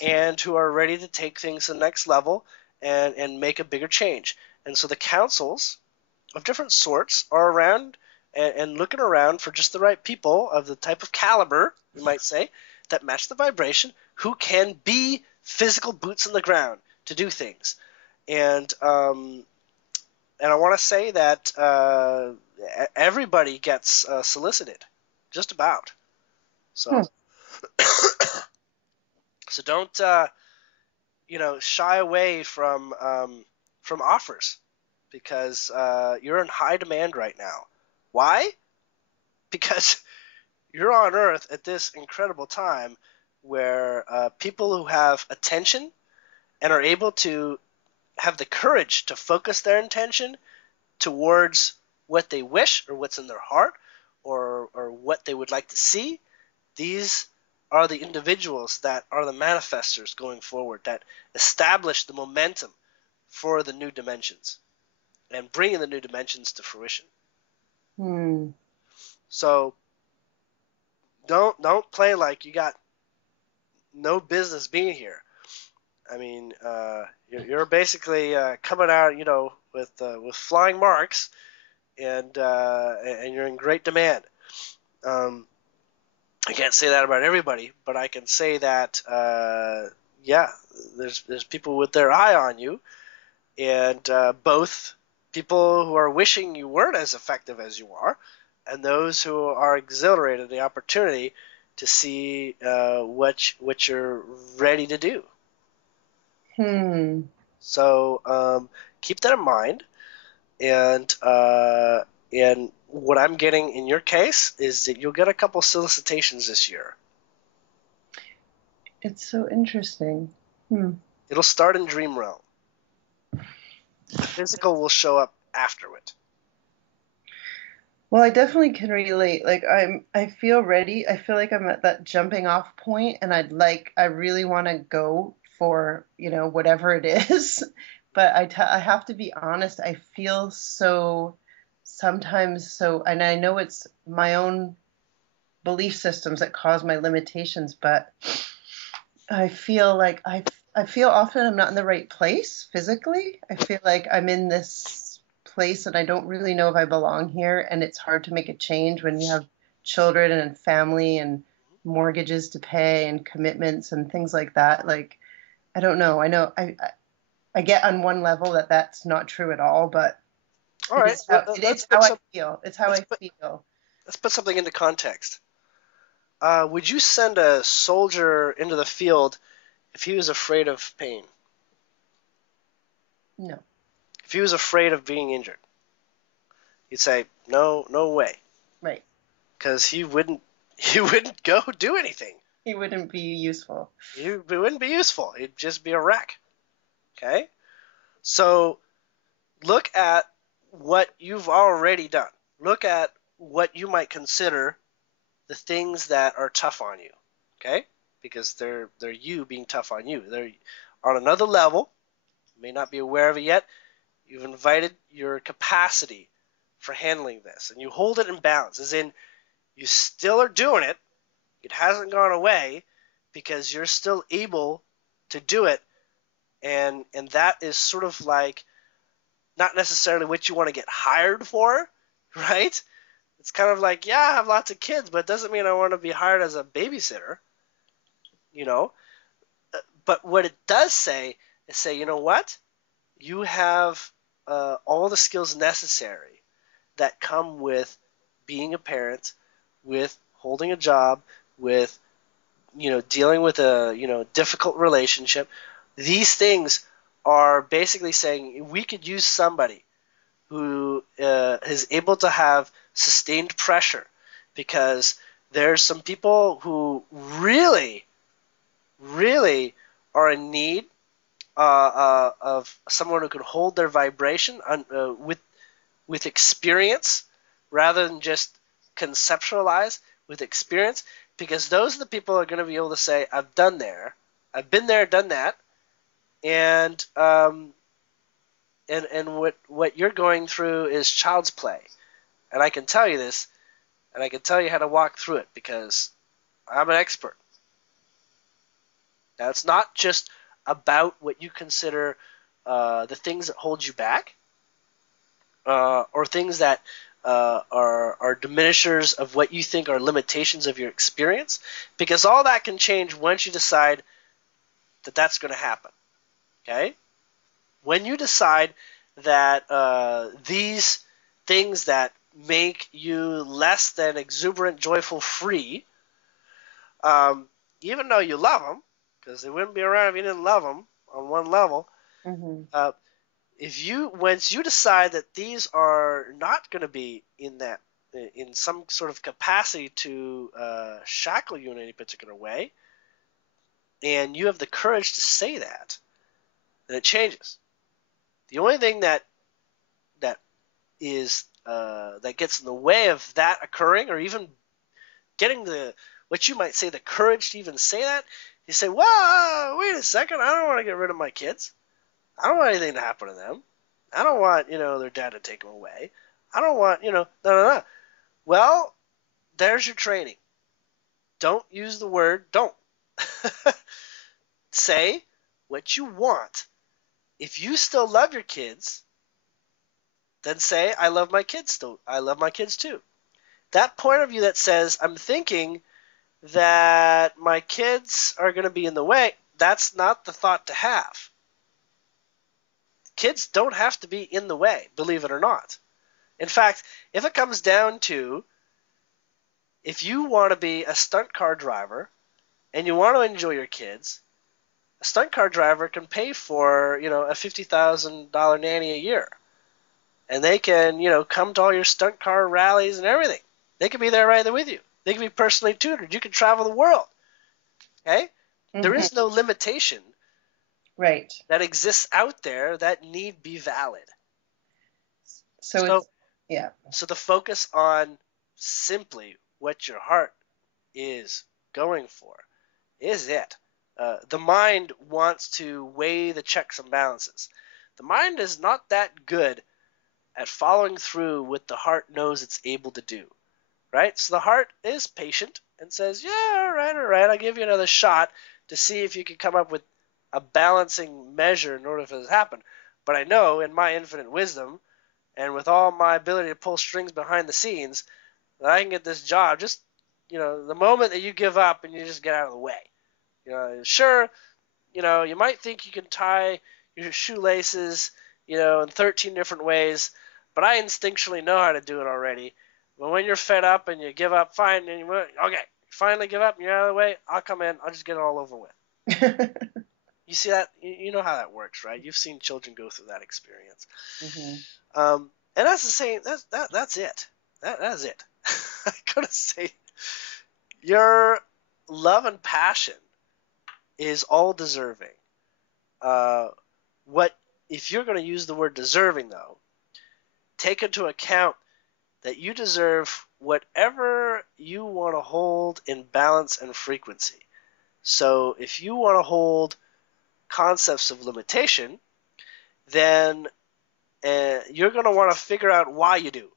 and who are ready to take things to the next level and make a bigger change. And so the councils of different sorts are around and looking around for just the right people of the type of caliber, we might say, that match the vibration, who can be physical boots on the ground to do things. And I want to say that everybody gets solicited, just about. So, so don't shy away from offers because you're in high demand right now. Why? Because you're on Earth at this incredible time where people who have attention and are able to have the courage to focus their intention towards what they wish or what's in their heart or what they would like to see, these are the individuals that are the manifestors going forward, that establish the momentum for the new dimensions and bringing the new dimensions to fruition. So don't play like you got no business being here. I mean, you're basically coming out, with flying marks, and you're in great demand. I can't say that about everybody, but I can say that there's people with their eye on you, and both people who are wishing you weren't as effective as you are, and those who are exhilarated the opportunity to see what you're ready to do. So keep that in mind, and what I'm getting in your case is that you'll get a couple solicitations this year. It's so interesting. It'll start in dream realm. The physical will show up after it. Well, I definitely can relate. Like I feel ready. I feel like I'm at that jumping off point, and I really want to go for, whatever it is. But I have to be honest. I feel sometimes so, and I know it's my own belief systems that cause my limitations, but I feel like I feel often I'm not in the right place physically. I feel like I'm in this place and I don't really know if I belong here, and it's hard to make a change when you have children and family and mortgages to pay and commitments and things like that. Like, I don't know. I know I get on one level that that's not true at all, but all right, it's how I feel. It's how I feel. Let's put something into context. Would you send a soldier into the field if he was afraid of pain? No. If he was afraid of being injured, you'd say, no way. Right. Because he wouldn't go do anything. He wouldn't be useful. He wouldn't be useful. He'd just be a wreck. Okay? So look at what you've already done. Look at what you might consider the things that are tough on you. Okay? Because they're you being tough on you. They're on another level. You may not be aware of it yet. You've invited your capacity for handling this, and you hold it in balance, as in you still are doing it. It hasn't gone away because you're still able to do it, and that is sort of like not necessarily what you want to get hired for, right? It's kind of like, yeah, I have lots of kids, but it doesn't mean I want to be hired as a babysitter, But what it does say is, you know what? you have all the skills necessary that come with being a parent, with holding a job, with dealing with a difficult relationship. These things are basically saying we could use somebody who is able to have sustained pressure, because there's some people who really, really are in need of someone who can hold their vibration with experience, rather than just conceptualize, with experience, because those are the people who are going to be able to say, I've been there, done that, and what you're going through is child's play, and I can tell you this, and I can tell you how to walk through it because I'm an expert. Now, it's not just about what you consider the things that hold you back, or things that are diminishers of what you think are limitations of your experience, because all that can change once you decide that that's going to happen. Okay? When you decide that these things that make you less than exuberant, joyful, free, even though you love them, because they wouldn't be around if you didn't love them on one level, once you decide that these are not going to be in some sort of capacity to shackle you in any particular way, and you have the courage to say that, then it changes. The only thing that is that gets in the way of that occurring, or even getting what you might say the courage to even say that, you say, "Well, wait a second, I don't want to get rid of my kids. I don't want anything to happen to them. I don't want their dad to take them away. I don't want no." Well, there's your training. Don't use the word don't. Say what you want. If you still love your kids, then say, I love my kids still. I love my kids too. That point of view that says, I'm thinking that my kids are going to be in the way, that's not the thought to have. Kids don't have to be in the way, believe it or not. In fact, if it comes down to, if you want to be a stunt car driver and you want to enjoy your kids, a stunt car driver can pay for, a $50,000 nanny a year. And they can, come to all your stunt car rallies and everything. They can be there right there with you. They can be personally tutored. You can travel the world. Okay? There is no limitation that exists out there that need be valid. So the focus on simply what your heart is going for is it. The mind wants to weigh the checks and balances. The mind is not that good at following through what the heart knows it's able to do, right? So the heart is patient and says, yeah, all right, I'll give you another shot to see if you can come up with a balancing measure in order for this to happen. But I know in my infinite wisdom and with all my ability to pull strings behind the scenes that I can get this job just, the moment that you give up and you just get out of the way. Sure, you might think you can tie your shoelaces, in 13 different ways, but I instinctually know how to do it already. But when you're fed up and you give up, fine, and finally give up and you're out of the way, I'll come in, I'll just get it all over with. You see that? You know how that works, right? You've seen children go through that experience. And that's the same, that's it. That's it. I gotta say, your love and passion is all deserving. If you're going to use the word deserving, though, take into account that you deserve whatever you want to hold in balance and frequency. So if you want to hold concepts of limitation, then you're going to want to figure out why you do.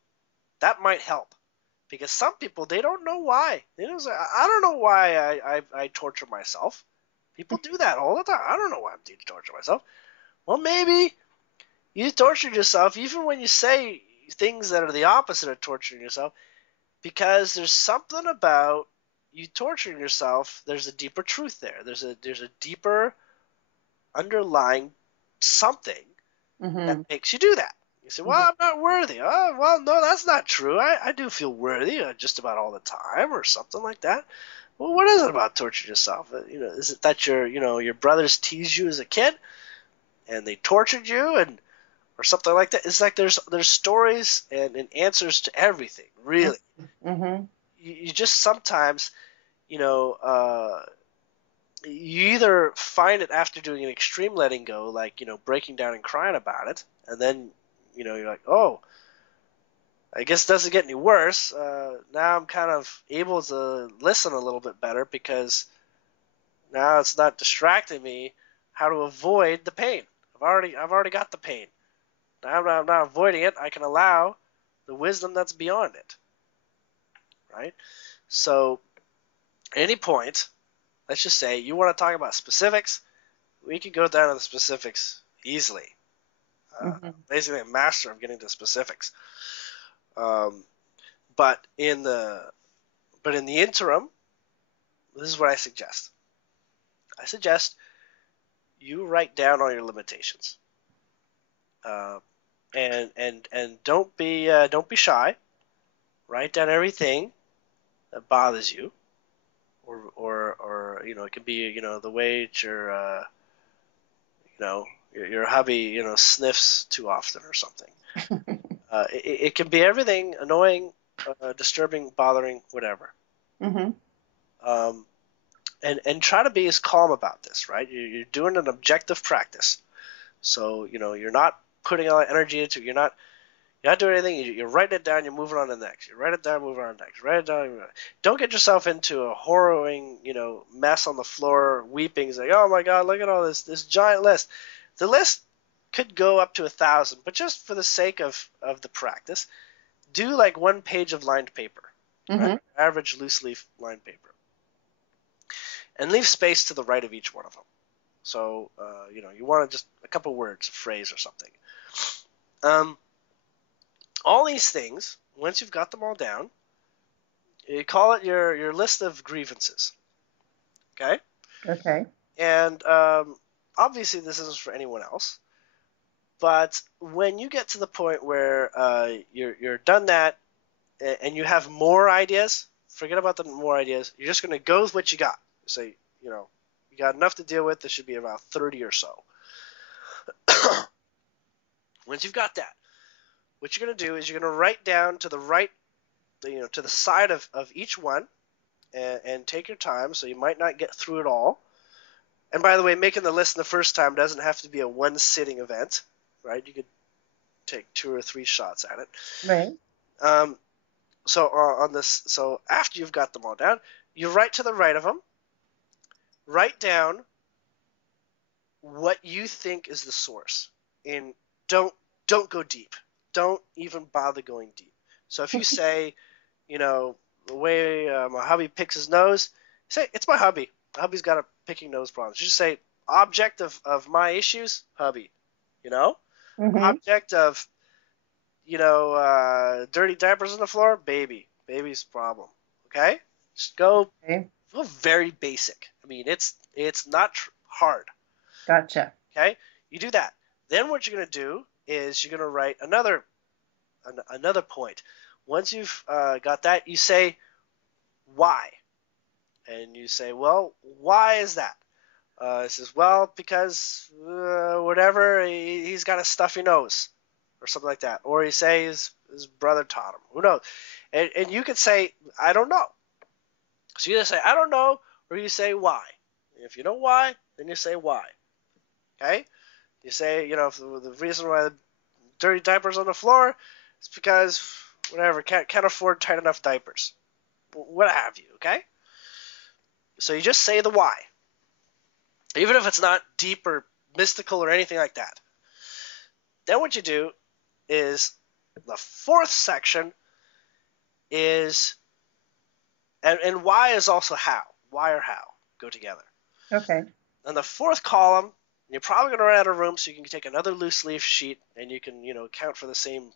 That might help. Because some people, they don't know why. They don't say, I don't know why I torture myself. People do that all the time. I don't know why I'm teaching to torture myself. Well, maybe you tortured yourself even when you say things that are the opposite of torturing yourself, because there's something about you torturing yourself. There's a deeper truth there. There's a deeper underlying something that Mm-hmm. makes you do that. You say, well, I'm not worthy. Oh, well, no, that's not true. I do feel worthy just about all the time or something like that. Well, what is it about torturing yourself? Is it that your brothers teased you as a kid and they tortured you or something like that? It's like there's stories and answers to everything, really. Mm-hmm. You just sometimes, you know, uh, you either find it after doing an extreme letting go, like, breaking down and crying about it, and then, you're like, oh, I guess it doesn't get any worse. Now I'm kind of able to listen a little bit better because now it's not distracting me how to avoid the pain. I've already got the pain. Now I'm not avoiding it. I can allow the wisdom that's beyond it, right? So, at any point, let's just say you want to talk about specifics, we can go down to the specifics easily. Mm-hmm. Basically, a master of getting to specifics. Um, but in the interim, this is what I suggest. I suggest you write down all your limitations, uh, and don't be shy. Write down everything that bothers you, or it can be the way that your hubby sniffs too often or something. It can be everything: annoying, disturbing, bothering, whatever. Mm-hmm. Um, and try to be as calm about this, right? You're doing an objective practice, so you're not putting all that energy into it. You're not doing anything. You're writing it down. You're moving on to the next. You write it down, move on to the next. Write it down. Don't get yourself into a harrowing, mess on the floor, weeping. It's like, oh my God, look at all this giant list. The list could go up to 1,000, but just for the sake of the practice, do like 1 page of lined paper, right? Mm-hmm. Average loose leaf lined paper, and leave space to the right of each one of them. So, you want to just a couple words, a phrase or something. All these things, once you've got them all down, you call it your list of grievances. Okay? Okay. And obviously, this isn't for anyone else. But when you get to the point where you're done that and you have more ideas, forget about the more ideas. You're just going to go with what you got. Say, you got enough to deal with. There should be about 30 or so. Once you've got that, what you're going to do is you're going to write down to the right, to the side of each one, and take your time. So you might not get through it all. And by the way, making the list the first time doesn't have to be a one-sitting event, right? You could take 2 or 3 shots at it. Right. So after you've got them all down, you write to the right of them. Write down what you think is the source, and don't go deep. Don't even bother going deep. So if you say, the way my hubby picks his nose, say it's my hubby. My hubby's got a picking nose problem. Just say object of my issues, hubby. Mm-hmm. Object of dirty diapers on the floor, baby. Baby's problem. Okay, just go Okay. very basic. I mean, it's not hard. Gotcha. Okay, you do that. Then what you're gonna do is you're gonna write another point. Once you've got that, you say why, and you say, well, why is that? It says, well, because whatever, he's got a stuffy nose, or something like that, or he says his brother taught him. Who knows? And you could say, I don't know. So you either say I don't know, or you say why. If you know why, then you say why. Okay? You say, the reason why the dirty diapers on the floor is because whatever, can't afford tight enough diapers. What have you, okay? So you just say the why. Even if it's not deep or mystical or anything like that. Then what you do is the 4th section is, and why is also how. Why or how go together. Okay. And the 4th column, you're probably going to run out of room, so you can take another loose leaf sheet and you can, count for the same,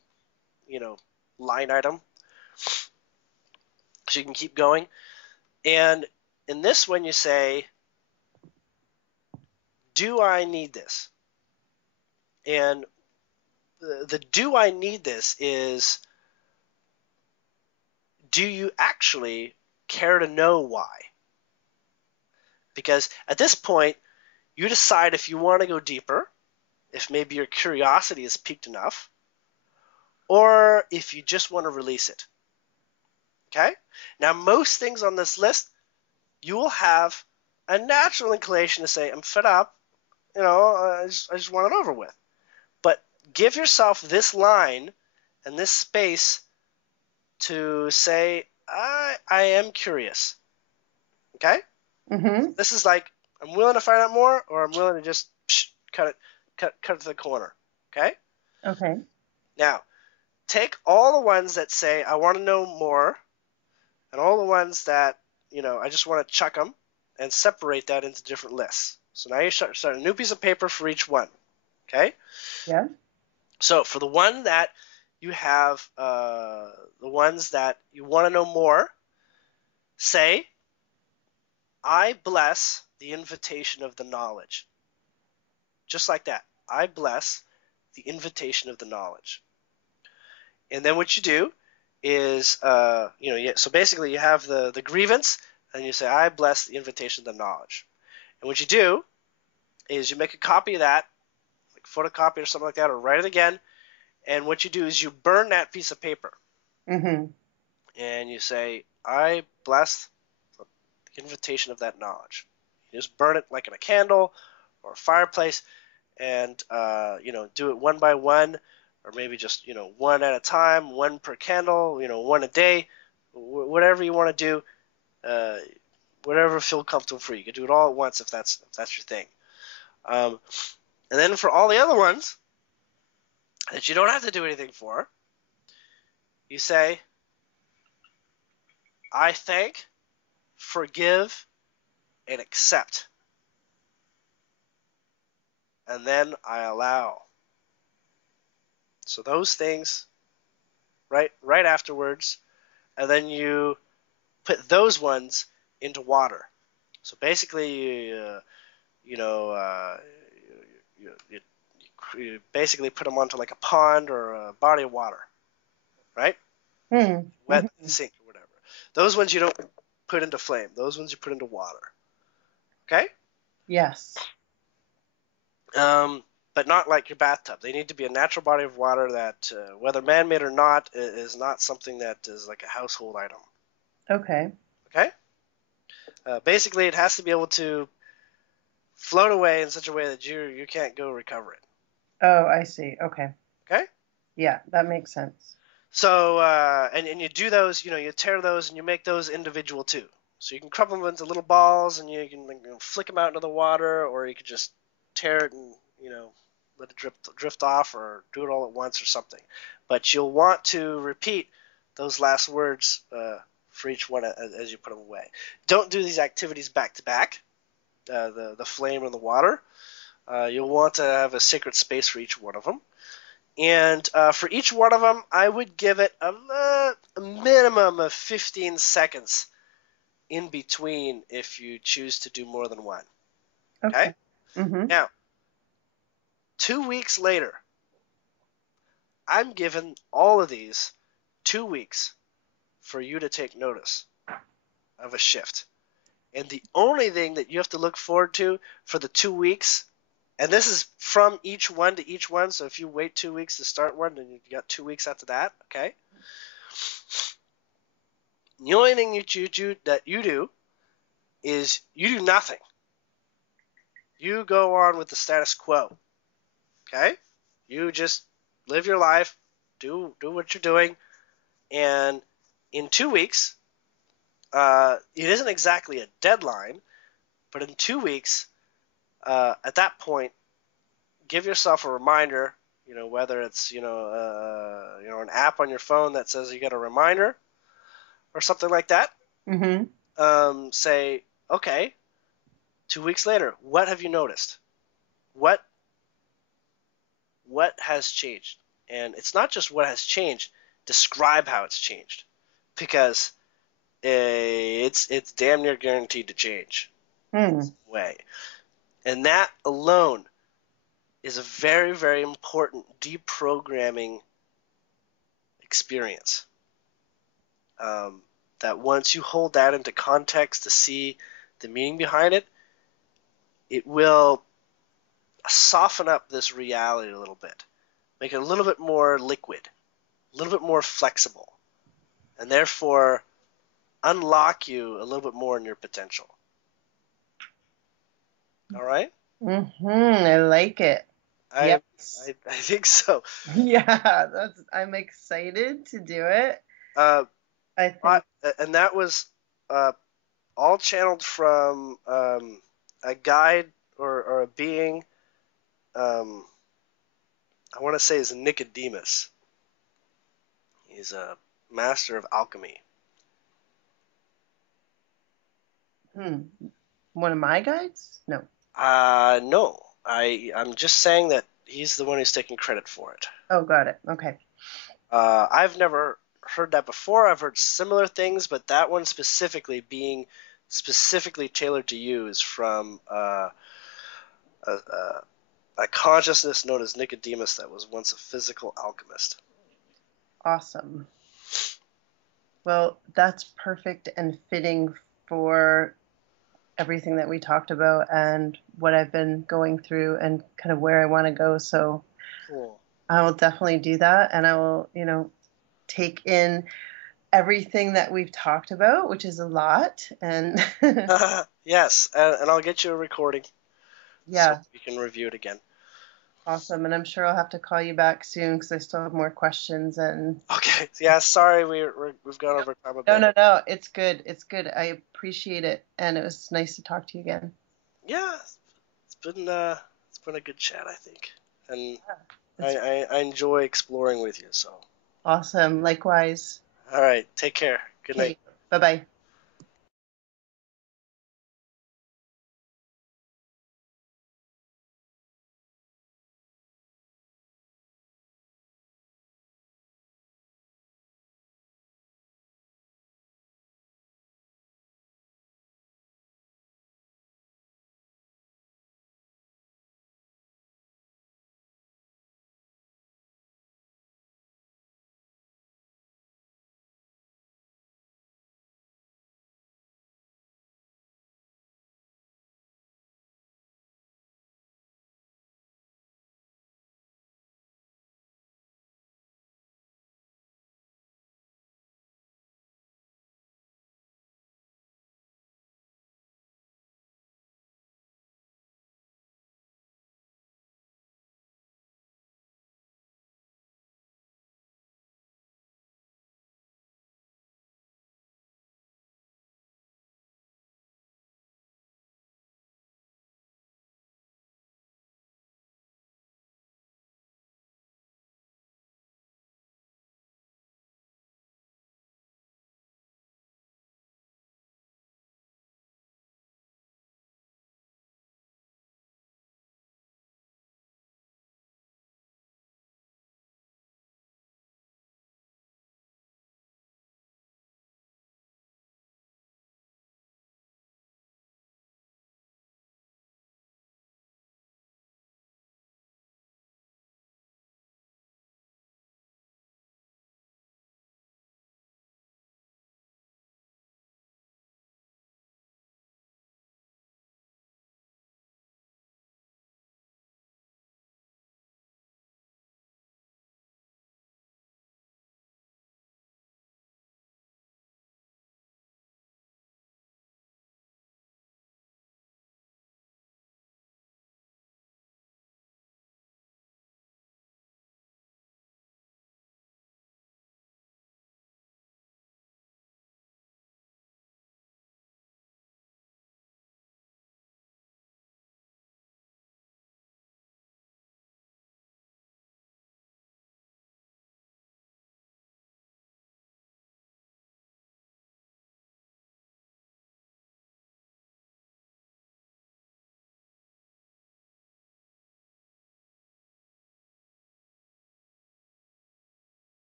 line item. So you can keep going. And in this one, you say, do I need this? And the do I need this is, do you actually care to know why? Because at this point, you decide if you want to go deeper, if maybe your curiosity is piqued enough, or if you just want to release it. Okay? Now, most things on this list, you will have a natural inclination to say, I'm fed up, I just want it over with. But give yourself this line and this space to say, I am curious. Okay? Mm-hmm. This is like, I'm willing to find out more, or I'm willing to just cut it to the corner. Okay? Okay. Now, take all the ones that say, I want to know more, and all the ones that, I just want to chuck them, and separate that into different lists. So now you start a new piece of paper for each one. Okay? Yeah. So for the one that you have, the ones that you want to know more, say, I bless the invitation of the knowledge. Just like that. I bless the invitation of the knowledge. And then what you do is, so basically you have the grievance, and you say, I bless the invitation of the knowledge. And what you do is you make a copy of that, like photocopy or something like that, or write it again. And what you do is you burn that piece of paper. Mm-hmm. And you say, I bless the invitation of that knowledge. You just burn it like in a candle or a fireplace, and do it one by one, or maybe just one at a time, one per candle, one a day, whatever you want to do, whatever feel comfortable for you. You can do it all at once if that's your thing. And then for all the other ones that you don't have to do anything for, you say, I thank, forgive, and accept. And then I allow. So those things right afterwards, and then you put those ones into water. So basically, you basically put them onto like a pond or a body of water, right? Mm-hmm. Wet sink or whatever. Those ones you don't put into flame. Those ones you put into water. Okay? Yes. But not like your bathtub. They need to be a natural body of water that, whether man-made or not, is not something that is like a household item. Okay. Okay? Basically, it has to be able to float away in such a way that you can't go recover it. Oh, I see. Okay. Okay? Yeah, that makes sense. So, and you do those, you tear those and you make those individual too. So you can crumple them into little balls and you can flick them out into the water, or you could just tear it and, let it drift off, or do it all at once or something. But you'll want to repeat those last words for each one as you put them away. Don't do these activities back to back, the flame and the water. You'll want to have a sacred space for each one of them. And for each one of them, I would give it a minimum of 15 seconds in between if you choose to do more than one. Okay? Mm-hmm. Now, 2 weeks later, I'm giving all of these 2 weeks for you to take notice of a shift. And the only thing that you have to look forward to for the 2 weeks, and this is from each one to each one, so if you wait 2 weeks to start one, then you got 2 weeks after that, okay? The only thing that you do is you do nothing. You go on with the status quo, okay? You just live your life, do what you're doing, and in 2 weeks, it isn't exactly a deadline, but in 2 weeks, at that point, give yourself a reminder, whether it's, an app on your phone that says you got a reminder or something like that. Mm-hmm. Say, okay, 2 weeks later, what have you noticed? What has changed? And it's not just what has changed, describe how it's changed, because it's damn near guaranteed to change Mm. way. And that alone is a very, very important deprogramming experience. That once you hold that into context to see the meaning behind it, it will soften up this reality a little bit, make it a little bit more liquid, a little bit more flexible, and therefore unlock you a little bit more in your potential. All right? I like it. I Yes. I think so. Yeah, I'm excited to do it. Uh, I think. and that was all channeled from a guide or a being. I want to say is Nicodemus. He's a master of alchemy. One of my guides? No. No, I'm just saying that he's the one who's taking credit for it. Oh, got it. Okay. I've never heard that before. I've heard similar things, but that one specifically being specifically tailored to you is from a consciousness known as Nicodemus that was once a physical alchemist. Awesome. Well, that's perfect and fitting for everything that we talked about and what I've been going through and kind of where I want to go. So Cool. I will definitely do that, and I will, take in everything that we've talked about, which is a lot. And Yes, and I'll get you a recording so yeah, you can review it again. awesome. And I'm sure I'll have to call you back soon because I still have more questions. And Okay. Yeah. Sorry, we've gone over time a bit. no, it's good. It's good. I appreciate it, and it was nice to talk to you again. Yeah, it's been a good chat, I think, and It's I enjoy exploring with you. So, awesome. Likewise. all right, take care. Good night. Okay. Bye bye.